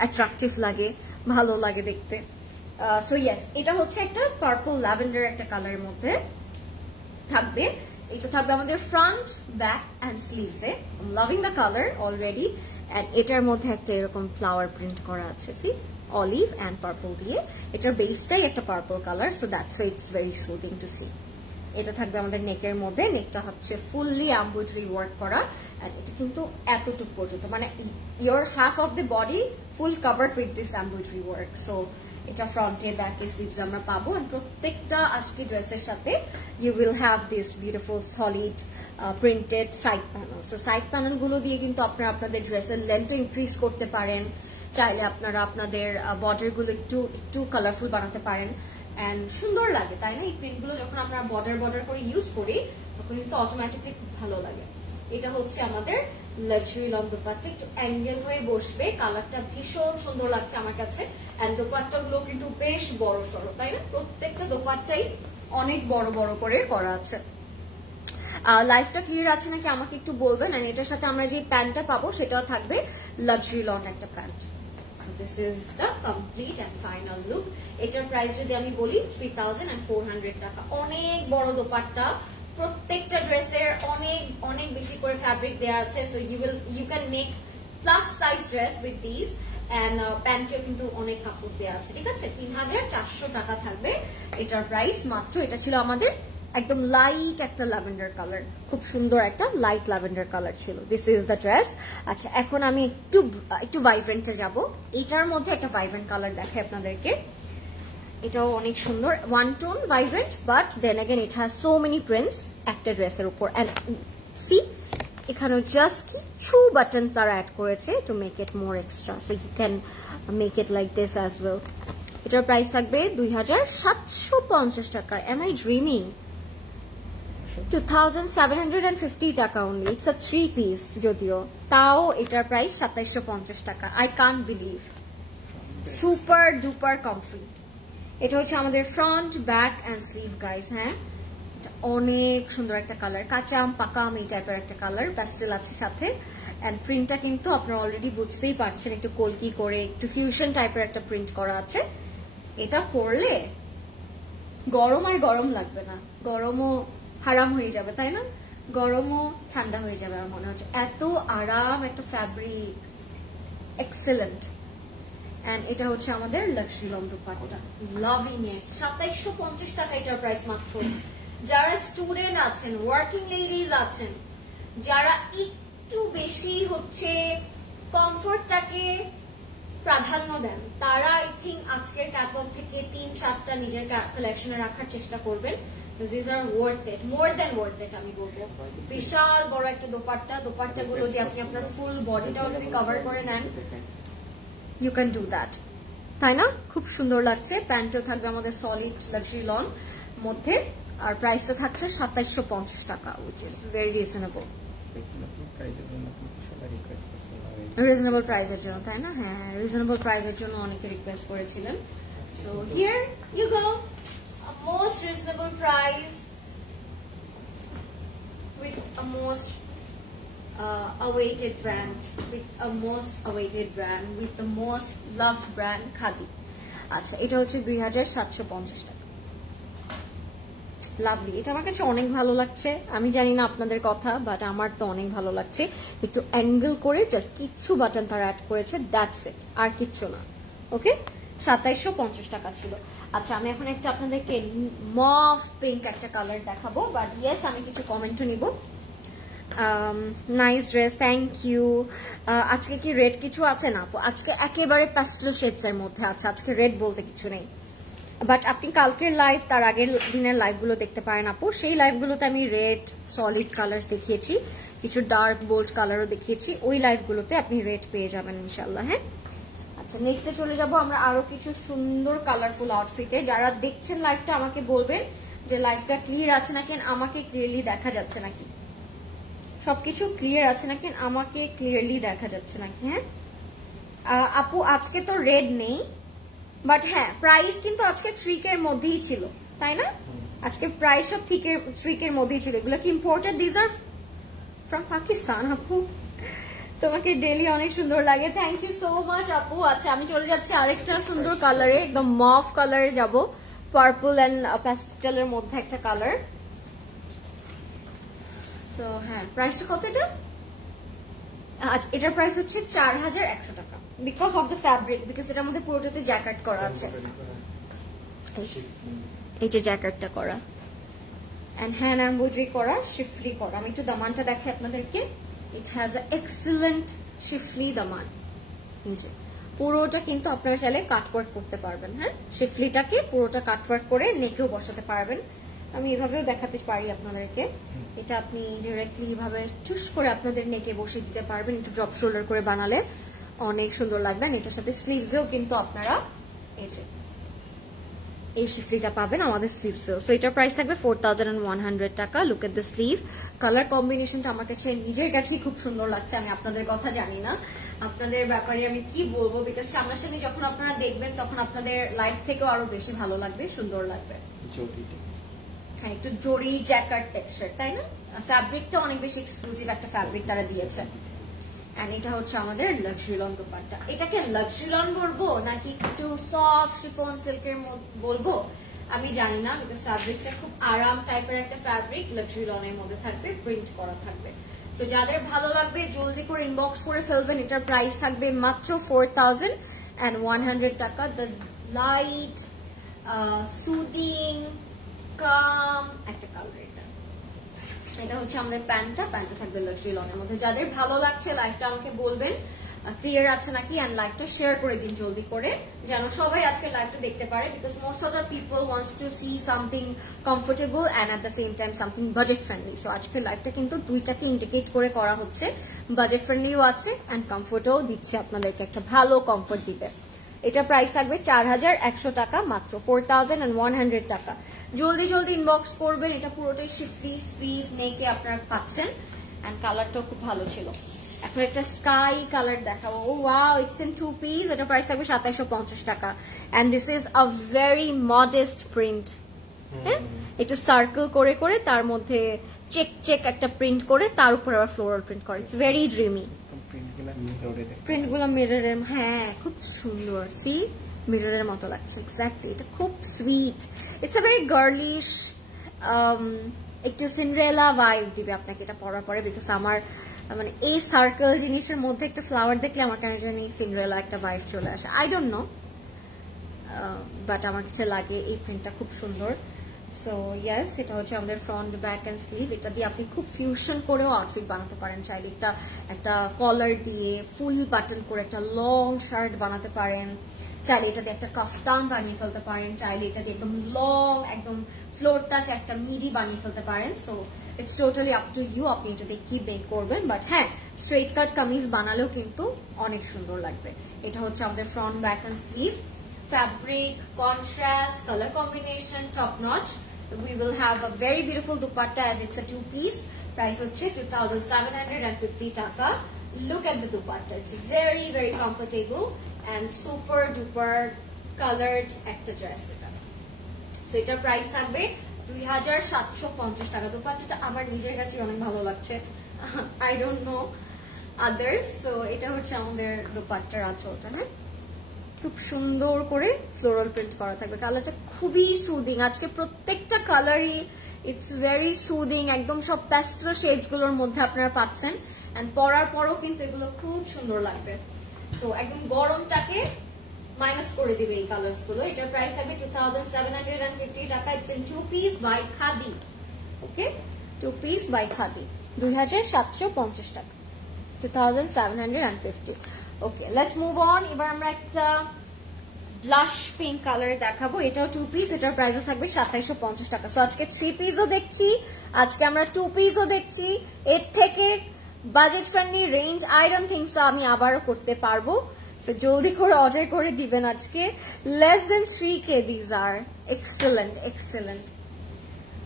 অ্যাট্রাকটিভ লাগে, ভালো লাগে দেখতে। সো ইয়েস, এটা হচ্ছে একটা পার্পল ল্যাভেন্ডার একটা কালারের মধ্যে থাকবে। এটা থাকবে আমাদের front, back and sleeves A. I'm loving the color already, and এটার মধ্যে একটা এরকম ফ্লাওয়ার প্রিন্ট করা আছে, সি অলিভ এন্ড পার্পল দিয়ে। এটার বেসটাই একটা purple colour, so that's why it's very soothing to see. এটা থাকবে আমাদের নেকের মধ্যে, নেকটা হচ্ছে ফুললি এমব্রয়ডারি ওয়ার্ক করা, আর এটা কিন্তু এতটুকু পর্যন্ত, মানে your half of the body full covered with this embroidery work. So এটা ফ্রন্টে ব্যাকে স্লিভস আমরা পাবো, এন্ড প্রত্যেকটা আজকে ড্রেসের সাথে you will have this beautiful solid printed side panel. So side panel গুলো দিয়ে কিন্তু আপনারা আপনাদের ড্রেসের লেন্থ ইনক্রিজ করতে পারেন, চাইলে আপনারা আপনাদের বর্ডার গুলো একটু কালারফুল বানাতে পারেন, এন্ড সুন্দর লাগে, তাই না? এই প্রিন্ট গুলো যখন আমরা বর্ডার করে ইউজ করি তখন কিন্তু অটোমেটিকলি খুব ভালো লাগে। এটা হচ্ছে আমাদের লাক্সারি লং দোপাট্টা, একটু অ্যাঙ্গেল হয়ে বসবে, কালারটা ভীষণ সুন্দর লাগছে আমার কাছে, এন্ড দোপাট্টা গুলো কিন্তু বেশ বড় সড়ো, তাই না? প্রত্যেকটা দোপাট্টাই অনেক বড় বড় করে করা আছে। লাইফটা ক্লিয়ার আছে নাকি আমাকে একটু বলবেন, এন্ড এটার সাথে আমরা যে প্যান্টটা পাবো সেটাও থাকবে লাক্সারি লং একটা pant. So this is the complete and final look. এটার প্রাইস যদি আমি বলি 3400 টাকা। অনেক বড় দোপাট্টা, প্রত্যেকটা ড্রেসের অনেক অনেক বেশি করে ফ্যাব্রিক দেওয়া আছে। So you can make plus size dress with this, and প্যান্টেও কিন্তু অনেক কাপড় দেওয়া আছে, ঠিক আছে? 3400 টাকা থাকবে এটার প্রাইস মাত্র। এটা ছিল আমাদের একদম লাইট একটা ল্যাভেন্ডার কালার, খুব সুন্দর একটা লাইট ল্যাভেন্ডার কালার ছিল। This is the dress. আচ্ছা, এখন আমি একটু ভাইব্রেন্টে যাব। এটার মধ্যে একটা ভাইব্রেন্ট কালার দেখাই আপনাদেরকে। এটাও অনেক সুন্দর, one tone vibrant, but then again it has so many prints একটা ড্রেসের উপর। এন্ড সি, এখানে জাস্ট কিছু বাটন তারা অ্যাড করেছে to make it more extra, so you can make it like this as well. এটার প্রাইস থাকবে 2750 টাকা। M I dreaming? 2750 টাকা অনলি। ইটস আ 3 পিস, যদিও তাও এটার প্রাইস 2750 টাকা। I can't believe. Super duper comfy. এটা হচ্ছে আমাদের front, back and sleeve guys. হ্যাঁ, এটা অনেক সুন্দর একটা কালার, কাঁচা আম পাকা আম এই টাইপের একটা কালার, প্যাস্টেল আছে সাথে। এন্ড প্রিন্টটা কিন্তু আপনারা অলরেডি বুঝতেই পারছেন, একটু কলকি করে একটু ফিউশন টাইপের একটা প্রিন্ট করা আছে। এটা পরলে গরম আর গরম লাগবে না, গরমও হারাম হয়ে যাবে, তাই না? গরমও ঠান্ডা হয়ে যাবে আমার মনে হচ্ছে। এত আরাম একটা ফ্যাব্রিক, এক্সেলেন্ট। এন্ড এটা হচ্ছে আমাদের লাক্সারি লং দোপাট্টা, লাভিং ইট। 2750 টাকা এটার প্রাইস মাত্র। যারা স্টুডেন্ট আছেন, ওয়ার্কিং লেডিজ আছেন, যারা একটু বেশি হচ্ছে কমফোর্টটাকে প্রাধান্য দেন, তারা আই থিঙ্ক আজকের ক্যাটলগ থেকে 3-4টা নিজের কালেকশনে রাখার চেষ্টা করবেন। These are worth it, more than worth it আমি বলবো। বিশাল বড় একটা দোপাট্টা, দোপাট্টাগুলো দিয়ে আপনি আপনার ফুল বডিটাও যদি কভার করে নেন, ইউ ক্যান ডু দ্যাট, তাই না? খুব সুন্দর লাগছে। প্যান্টও থাকবে আমাদের সলিড লাক্সারি লং মধ্যে, আর প্রাইসটা থাকছে 2750 টাকা, which is very reasonable. Reasonable প্রাইসের জন্য, তাই না? হ্যাঁ, রিজনেবল প্রাইসের জন্য অনেকে রিকোয়েস্ট করেছিলেন। So here you go, a most reasonable price with a most awaited brand, with the most loved brand, Khadi. আচ্ছা, এটা হচ্ছে 2750 টাকা। লাভলি, এটা আমার কাছে অনেক ভালো লাগছে। আমি জানি না আপনাদের কথা, বাট আমার তো অনেক ভালো লাগছে। একটু অ্যাঙ্গেল করে জাস্ট কিছু বাটন তারা অ্যাড করেছে, দ্যাটস ইট, আর কিচ্ছু না। ওকে, 2750 টাকা ছিল। আচ্ছা, আমি এখন একটা আপনাদেরকে মফ পিঙ্ক একটা কালার দেখাবো, বাট ইয়েস আমি কিছু কমেন্টও নিব। Nice dress, thank you. আজকে কি রেড কিছু আছে না আপু? আজকে একেবারে প্যাস্টেল শেডস এর মধ্যে আছে, আজকে রেড বলতে কিছু নেই। বাট আপনি কালকের লাইভ, তার আগের দিনের লাইভগুলো দেখতে পারেন আপু। সেই লাইভগুলোতে আমি রেড সলিড কালার দেখিয়েছি, কিছু ডার্ক বোল্ড কালারও দেখিয়েছি। ওই লাইভগুলোতে আপনি রেড পেয়ে যাবেন ইনশাল্লাহ। হ্যাঁ, আচ্ছা, নেক্সটে চলে যাব আমরা আরো কিছু সুন্দর কালারফুল আউটফিটে। যারা দেখছেন লাইভটা আমাকে বলবেন যে লাইভটা ক্লিয়ার আছে নাকি, আমাকে ক্লিয়ারলি দেখা যাচ্ছে নাকি, সবকিছু ক্লিয়ার আছে নাকি, আমাকে ক্লিয়ারলি দেখা যাচ্ছে নাকি। হ্যাঁ আপু, আজকে তো রেড নেই, বাট হ্যাঁ প্রাইস কিন্তু আজকে 3K এর মধ্যেই ছিল, তাই না? আজকে প্রাইস সব 3K এর মধ্যেই ছিল। এগুলো কি imported? This are from Pakistan আপু। তোমাকে ডেলি অনেক সুন্দর লাগে, থ্যাংক ইউ সো মাচ আপু। আচ্ছা, আমি চলে যাচ্ছি আরেকটা সুন্দর কালারে, একদম মফ কালারে যাব, পার্পল এন্ড প্যাস্টেলের মধ্যে একটা কালার। সো হ্যাঁ, প্রাইসটা কত এটা? এটার প্রাইস হচ্ছে 4100 টাকা, because of the fabric, because এটার মধ্যে পুরোটাতে জ্যাকেট করা আছে। এই যে জ্যাকেটটা করা, এন্ড হ্যান্ড এমব্রয়ডারি করা, শিফলি করা। আমি একটু দামানটা দেখাই আপনাদেরকে। ইট হ্যাজ আ এক্সেলেন্ট শিফলি দামান, এই যে পুরোটা কিন্তু আপনারা চাইলে কাটওয়ার্ক করতে পারবেন। হ্যাঁ, শিফলিটাকে পুরোটা কাটওয়ার্ক করে নেকেও বসাতে পারবেন। আমি এভাবেও দেখাতে পারি আপনাদেরকে। এটা আপনি ডিরেক্টলি এভাবে চুজ করে আপনাদের নেকে বসিয়ে দিতে পারবেন, একটু ড্রপ শোল্ডার করে বানালে অনেক সুন্দর লাগবে। এটার সাথে স্লিভসেও কিন্তু আপনারা এই শিফলিটা পাবেন আমাদের স্লিভসেও। সো এটার প্রাইস থাকবে 4100 টাকা। Look at the sleeve, colour কম্বিনেশনটা আমার কাছে নিজের কাছেই খুব সুন্দর লাগছে। আমি আপনাদের কথা জানি না, আপনাদের ব্যাপারে আমি কি বলবো, বিকজ সামনাসামনি যখন আপনারা দেখবেন তখন আপনাদের লাইফ থেকেও আরো বেশি ভালো লাগবে, সুন্দর লাগবে। হ্যাঁ, একটু জরি জ্যাকার্ড টেক্সচার, তাই না? ফ্যাব্রিকটা অনেক বেশি এক্সক্লুসিভ একটা ফ্যাব্রিক তারা দিয়েছে। এন্ড এটা হচ্ছে আমাদের লাক্সারি লন দুপাট্টা। এটাকে লাক্সারি লন বলবো নাকি একটু সফট শিফন সিল্কের বলবো আমি জানি না, বিকজ ফ্যাব্রিকটা খুব আরাম টাইপের একটা ফ্যাব্রিক, লাক্সারি লনের মধ্যে থাকবে, প্রিন্ট করা থাকবে। তো যাদের ভালো লাগবে জলদি করে ইনবক্স করে ফেলবেন। এটার প্রাইস থাকবে মাত্র 4100 টাকা। দ্য লাইট সুদিং কাম একটা কালার। এটা হচ্ছে আমাদের প্যান্টটা থাকবে লাক্সারি লনের মধ্যে। যাদের ভালো লাগছে লাইফটা আমাকে বলবেন ক্লিয়ার আছে নাকি, এন্ড লাইফটা শেয়ার করে দিন জলদি করে, যেন সবাই আজকে লাইফটা দেখতে পারে, because most of the people wants to see something comfortable and at the same time something budget friendly. So আজকের লাইফটা কিন্তু দুইটাকে ইন্ডিকেট করে করা হচ্ছে, বাজেট ফ্রেন্ডলিও আছে এন্ড কমফোর্টও দিচ্ছে, আপনাদেরকে একটা ভালো কমফোর্ট দিবে। এটা প্রাইস থাকবে 4100 টাকা, মাত্র 4100 টাকা। জলদি জলদি ইনবক্স করবেন। এটা পুরোটাই শিফলি স্লিভ নেকে আপনারা পাচ্ছেন এন্ড কালারটাও খুব ভালো ছিল। এখন একটা স্কাই কালার দেখাবো। Oh wow, it's in 2 piece. এটা প্রাইস থাকবে 2750 টাকা and this is a very modest print. হ্যাঁ, একটু সার্কেল করে করে তার মধ্যে চেক চেক একটা প্রিন্ট করে তার উপর আবার ফ্লোরাল প্রিন্ট করে। It's very dreamy. প্রিন্টগুলো মিররের, হ্যাঁ খুব সুন্দর। সি, মিররের মতো লাগছে এক্স্যাক্টলি। এটা খুব sweet, it's a very girlish, একটু সিন্ড্রেলা ভাইব দিবে আপনাকে এটা পরার পরে, বিকজ আমার মানে এই সার্কেল জিনিসের মধ্যে একটা ফ্লাওয়ার দেখলে আমার কেন জানি সিন্ড্রেলা একটা ভাইব চলে আসে। আই ডোন্ট নো, বাট আমার কাছে লাগে এই প্রিন্টটা খুব সুন্দর। সো ইয়েস, এটা হচ্ছে আমাদের ফ্রন্ট ব্যাক এন্ড স্লিভ। এটা দিয়ে আপনি খুব ফিউশন করেও আউটফিট বানাতে পারেন। চাইলে একটা কলার দিয়ে ফুল বাটন করে একটা লং শার্ট বানাতে পারেন, চাইলে এটা দিয়ে একটা কাফতান বানিয়ে ফেলতে পারেন, চাইলে এটা দিয়ে একদম লং একদম ফ্লোর টাচ একটা মিডি বানিয়ে ফেলতে পারেন। So it's totally up to you, আপনি এটা দিয়ে কি বেক করবেন। বাট হ্যাঁ, স্ট্রেট কাট কামিজ বানালেও কিন্তু অনেক সুন্দর লাগবে। এটা হচ্ছে আমাদের front back and sleeve. Fabric, contrast, color combination, top notch. We will have a very beautiful dupatta as it's a 2-piece. Price হচ্ছে 2750 টাকা. Look at the dupatta. It's very very comfortable and super duper colored একটা dress এটা। So এটার price থাকবে 2750 টাকা। দুপাট্টাটা আমার নিজের কাছে অনেক ভালো লাগছে। I don't know others. So এটা হচ্ছে আমাদের দুপাট্টার আঁচলটা, না? খুব সুন্দর করে ফ্লোরাল প্রিন্ট করা থাকবে। কালারটা খুবই সুদিং। আজকে প্রত্যেকটা কালারই ইটস ভেরি সুদিং, একদম সব প্যাস্টেল শেডস গুলোর মধ্যে আপনারা পাচ্ছেন এন্ড পরার পরও কিন্তু এগুলো খুব সুন্দর লাগবে। সো একদম গরমটাকে মাইনাস করে দিবে এই কালার্স গুলো। এটার প্রাইস থাকবে 2750 টাকা। It's in 2 piece by khadi. Okay, 2 piece by khadi 2750 টাকা, 2750। Okay, let's move on. এবার আমরা একটা ব্লাশ পিঙ্ক কালার দেখাবো। এটাও 2 পিস, এটার প্রাইসও থাকবে 2750 টাকা। সো আজকে 3 পিসও দেখছি, আজকে আমরা 2 পিসও দেখছি। এর থেকে budget friendly range I don't think so আমি আবারও করতে পারবো। সো জলদি করে অর্ডার করে দিবেন আজকে। Less than 3K, these are excellent excellent.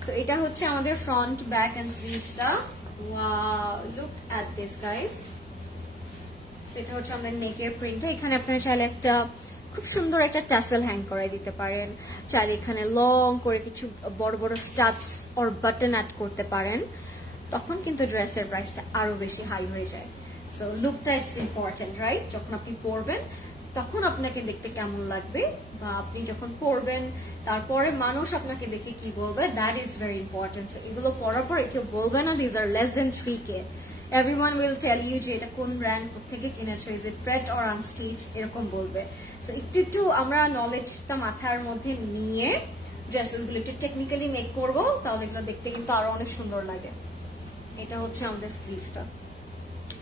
So এটা হচ্ছে আমাদের ফ্রন্ট ব্যাক এন্ড স্লিভসটা। Wow, look at this guys. এটা হচ্ছে আমাদের নেকের প্রিন্টটা। এখানে আপনারা চাইলে একটা খুব সুন্দর একটা ট্যাসেল হ্যাং করে দিতে পারেন, চাইলে এখানে লং করে কিছু বড় বড় স্টাডস অর বাটন অ্যাড করতে পারেন, তখন কিন্তু ড্রেসের প্রাইসটা আরো বেশি হাই হয়ে যায়। সো লুকটা ইটস ইম্পর্টেন্ট, রাইট? যখন আপনি পরবেন তখন আপনাকে দেখতে কেমন লাগবে, বা আপনি যখন পরবেন তারপরে মানুষ আপনাকে দেখে কি বলবে, that is very important. So এগুলো পরার পরে কেউ বলবে না these are less than 3K। Everyone will tell you যে এটা কোন ব্র্যান্ড থেকে কিনেছো, is it pret or unstitch, এরকম বলবে। সো একটু একটু আমরা নলেজটা মাথার মধ্যে নিয়ে ড্রেসেস গুলো একটু টেকনিক্যালি মেক করবো, তাহলে এগুলো দেখতে কিন্তু আরো অনেক সুন্দর লাগে। এটা হচ্ছে আমাদের স্লিভটা।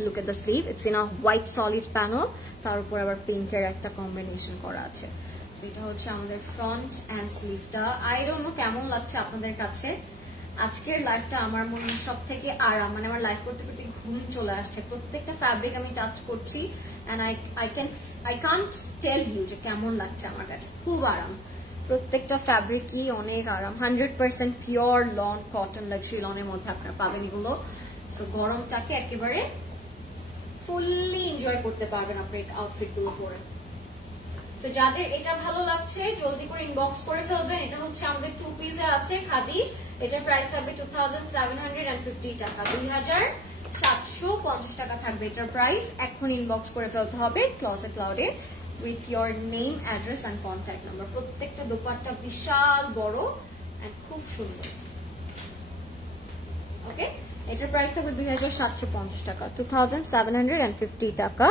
Look at the sleeve, it's in a white solid panel, তার উপর আবার পিঙ্কের একটা কম্বিনেশন করা আছে। তো এটা হচ্ছে আমাদের ফ্রন্ট অ্যান্ড স্লিভটা। আই ডোন্ট নো কেমন লাগছে আপনাদের কাছে। আজকের লাইফটা আমার মনে হয় সব থেকে আরাম, মানে আমার লাইফ করতে করতে ঘুম চলে আসছে। প্রত্যেকটা ফ্যাব্রিক আমি টাচ করছি and I can't tell you যে কেমন লাগছে আমার কাছে। খুব আরাম, প্রত্যেকটা ফ্যাব্রিকই অনেক আরাম। 100% পিওর লন কটন লাক্সারি লনের মধ্যে আপনারা পাবেন এগুলো। সো গরমটাকে একেবারে ফুললি এনজয় করতে পারবেন আপনি আউটফিট গুলো পরে। তো যাদের এটা ভালো লাগছে জলদি করে ইনবক্স করে ফেলবেন। এটা হচ্ছে আমাদের 2 পিসে আছে খাদি। এটার প্রাইস থাকবে 2750 টাকা, 2750 টাকা থাকবে এটার প্রাইস। এখন ইনবক্স করে ফেলতে হবে ক্লজেট ক্লাউডে with your name, address and contact number. প্রত্যেকটা দোপাট্টা বিশাল বড় এন্ড খুব সুন্দর। ওকে, এটার প্রাইস থাকবে 2750 টাকা, 2750 টাকা।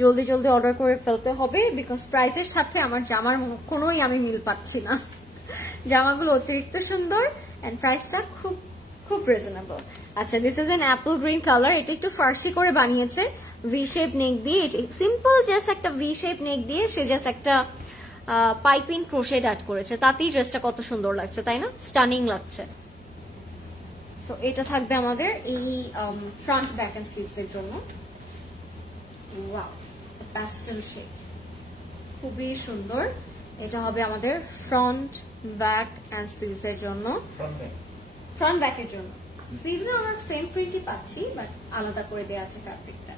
জলদি জলদি অর্ডার করে ফেলতে হবে বিকজ প্রাইসের সাথে আমার জামার কোনোই আমি মিল পাচ্ছি না। জামাগুলো অতিরিক্ত সুন্দর এন্ড প্রাইসটা খুব খুব রিজনেবল। আচ্ছা, this is an apple green colour. এটা একটু ফার্সি করে বানিয়েছে, ভি শেপ নেক দিয়ে। সিম্পল জাস্ট একটা ভি শেপ নেক দিয়ে সে জাস্ট একটা পাইপিং ক্রোশেড অ্যাড করেছে, তাতেই ড্রেসটা কত সুন্দর লাগছে, তাই না? স্টানিং লাগছে। সো এটা থাকবে আমাদের এই ফ্রন্ট ব্যাক এন্ড স্লিভস এর জন্য। ওয়াও, প্যাস্টেল শেড, খুবই সুন্দর। এটা হবে আমাদের ফ্রন্ট ব্যাক এন্ড স্লিভস এর জন্য। ফ্রন্ট ব্যাক এর জন্য স্লিভস আমরা সেম প্রিন্টই পাচ্ছি, বাট আলাদা করে দেওয়া আছে ফ্যাব্রিকটা।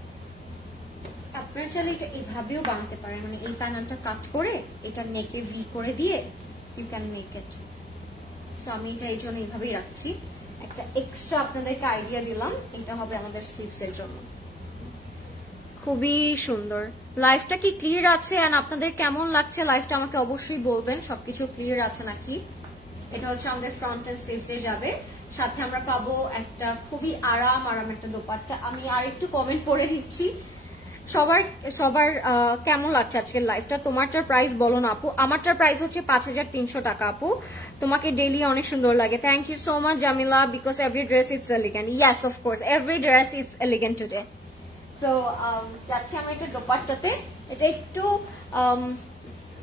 আপনার চাইলে এটা এইভাবেও বানাতে পারেন, মানে এই প্যানেলটা কাট করে এটা নেকে ভি করে দিয়ে you can make it. So আমি এটা এই জন্য এইভাবেই রাখছি। একটা এক্সট্রা আপনাদেরকে আইডিয়া দিলাম, এটা হবে আমাদের স্লিভস এর জন্য। খুবই সুন্দর। লাইফটা কি ক্লিয়ার আছে এন্ড আপনাদের কেমন লাগছে লাইফটা আমাকে অবশ্যই বলবেন, সবকিছু ক্লিয়ার আছে নাকি। এটা হচ্ছে আমাদের ফ্রন্ট এন্ড স্লিভস এ যাবে। সাথে আমরা পাবো একটা খুবই আরাম একটা দোপাট্টা। আমি আর একটু কমেন্ট পড়ে দিচ্ছি, সবার কেমন লাগছে আজকের লাইফটা। তোমারটার প্রাইস বলো না আপু। আমারটার প্রাইস হচ্ছে 5300 টাকা আপু। তোমাকে ডেইলি অনেক সুন্দর লাগে। Thank you so much Jamila, because every dress is elegant. Yes, of course every dress is elegant today. So যাচ্ছি আমরা একটা দোপাট্টাতে। এটা একটু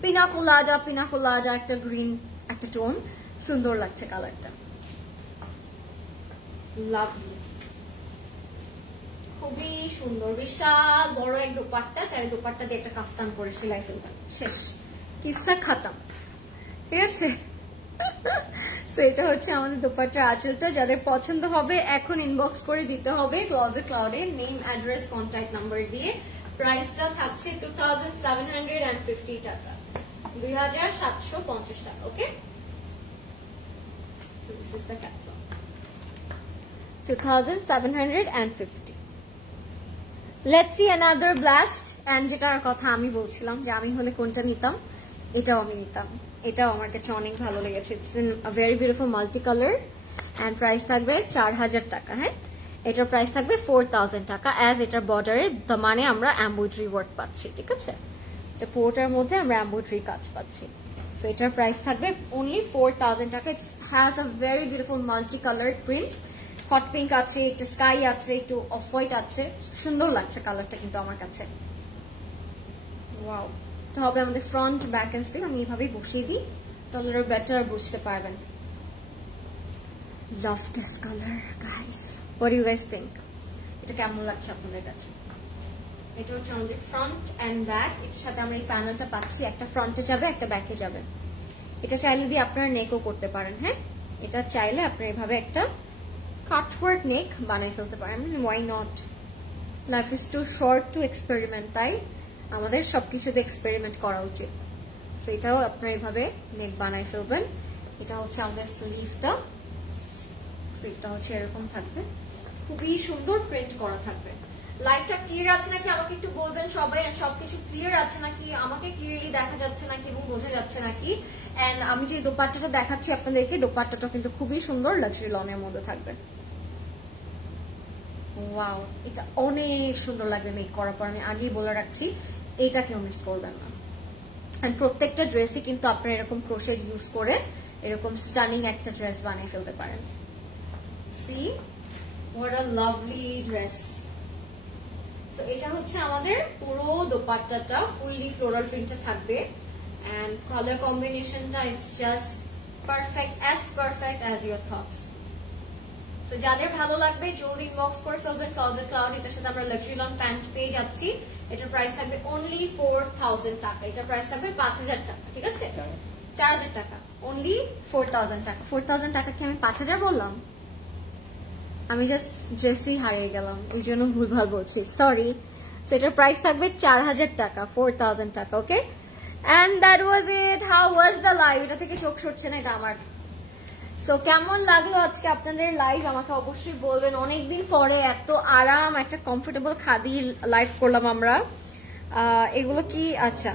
পিনাকোলাডা একটা গ্রিন একটা টোন, সুন্দর লাগছে কালারটা, লাভলি, খুবই সুন্দর। বিশাল বড় এক দোপাট্টা, চাই দোপাট্টা দিয়ে একটা কাফতান করে সেলাই ফেলতাম, শেষ, কিসা খাতাম। ঠিক আছে, এটা হচ্ছে আমাদের দোপাট্টার আঁচলটা। যাদের পছন্দ হবে এখন ইনবক্স করে দিতে হবে ক্লজেট ক্লাউডে নেম, অ্যাড্রেস, কন্ট্যাক্ট নাম্বার দিয়ে। প্রাইসটা থাকছে 2750 টাকা, 2750 টাকা। Okay, so this is the catalogue, 2750। Let's see another blast. And যেটার কথা আমি বলছিলাম যে আমি হলে কোনটা নিতাম, এটাও আমি নিতাম। এটাও আমার কাছে অনেক ভালো লেগেছে। It's in a very beautiful multi colour and price থাকবে 4000 টাকা। হ্যাঁ, এটার প্রাইস থাকবে 4000 টাকা। অ্যাজ এটার বর্ডারে মানে আমরা এমব্রয়ডারি ওয়ার্ক পাচ্ছি। ঠিক আছে, এটা পুরোটার মধ্যে আমরা এমব্রয়ডারি কাজ পাচ্ছি। সো এটার প্রাইস থাকবে অনলি 4000 টাকা। It's has a very beautiful multi colour print. Hot pink আছে, একটু স্কাই আছে, একটু অফ হোয়াইট আছে, সুন্দর লাগছে কালারটা কিন্তু আমার কাছে। ওয়াও, এটা হবে আমাদের ফ্রন্ট ব্যাক এন্ড স্লিভ। আমি এইভাবেই বসিয়ে দিই, তাহলে আরো বেটার বুঝতে পারবেন। Love this colour guys, what do you guys think? এটা কেমন লাগছে আপনাদের কাছে? এটা হচ্ছে আমাদের ফ্রন্ট এন্ড ব্যাক। এটার সাথে আমরা এই প্যানেলটা পাচ্ছি, একটা ফ্রন্টে যাবে একটা ব্যাকে যাবে। এটা চাইলে দিয়ে আপনারা নেকও করতে পারেন। হ্যাঁ, এটা চাইলে আপনারা এভাবে একটা কাটওয়ার্ক নেক বানাই ফেলতে পারেন। Why not? Life is too short to experiment, তাই আমাদের সবকিছুতে এক্সপেরিমেন্ট করা উচিত। সো এটাও আপনারা এইভাবে নেক বানাই ফেলবেন। এটা হচ্ছে আমাদের স্লিভটা। স্লিভটা হচ্ছে এরকম থাকবে, খুবই সুন্দর প্রিন্ট করা থাকবে। লাইফটা ক্লিয়ার আছে নাকি আমাকে একটু বলবেন সবাই। সবকিছু ক্লিয়ার আছে নাকি, আমাকে ক্লিয়ারলি দেখা যাচ্ছে নাকি এবং বোঝা যাচ্ছে নাকি। এন্ড আমি যে দোপাট্টাটা দেখাচ্ছি আপনাদেরকে, দোপাট্টাটা কিন্তু খুবই সুন্দর লাক্সারি লনের মধ্যে থাকবে। ওয়াও, এটা অনেক সুন্দর লাগবে মেক করার পর। আমি আগেই বলে রাখছি, এটা কেউ মিস করবেন না। এন্ড প্রত্যেকটা ড্রেসই কিন্তু আপনারা এরকম ক্রোশেট ইউজ করে এরকম স্টানিং একটা ড্রেস বানিয়ে ফেলতে পারেন। See what a lovely dress, so এটা হচ্ছে আমাদের পুরো দোপাট্টাটা ফুললি ফ্লোরাল প্রিন্টে থাকবে এন্ড কালার কম্বিনেশনটা it's just perfect as your thoughts. So যাদের ভালো লাগবে জলদি ইনবক্স করে ফেলবেন ক্লজেট ক্লাউড। এটার সাথে আমরা লাক্সারি লন প্যান্ট পেয়ে যাচ্ছি। এটার প্রাইস থাকবে অনলি 4000 টাকা। এটার প্রাইস থাকবে 5000 টাকা, ঠিক আছে? 4000 টাকা, অনলি 4000 টাকা। 4000 টাকা কি আমি 5000 বললাম? আমি জাস্ট ড্রেসই হারিয়ে গেলাম, ওই জন্য ভুলভাল বলছি, সরি। সো এটার প্রাইস থাকবে 4000 টাকা, 4000 টাকা। Okay, and that was it. How was the live? এটা থেকে চোখ সরছে না, এটা আমার। সো কেমন লাগলো আজকে আপনাদের লাইভ আমাকে অবশ্যই বলবেন। অনেকদিন পরে এত আরাম একটা কমফোর্টেবল খাদি লাইভ করলাম আমরা। এগুলো কি? আচ্ছা,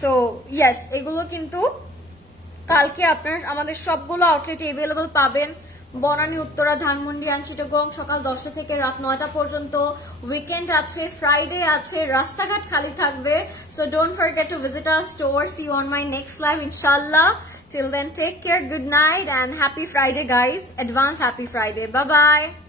সো ইয়েস, এগুলো কিন্তু কালকে আপনার আমাদের সবগুলো আউটলেটে অ্যাভেলেবল পাবেন। বনানী, উত্তরা, ধানমন্ডি এন্ড চিটাগং সকাল 10টা থেকে রাত 9টা পর্যন্ত। উইকেন্ড আছে, ফ্রাইডে আছে, রাস্তাঘাট খালি থাকবে। So don't forget to visit our store. See you on my next live ইনশাআল্লাহ। Till then, take care, good night, and happy Friday, guys. Advance happy Friday. Bye-bye.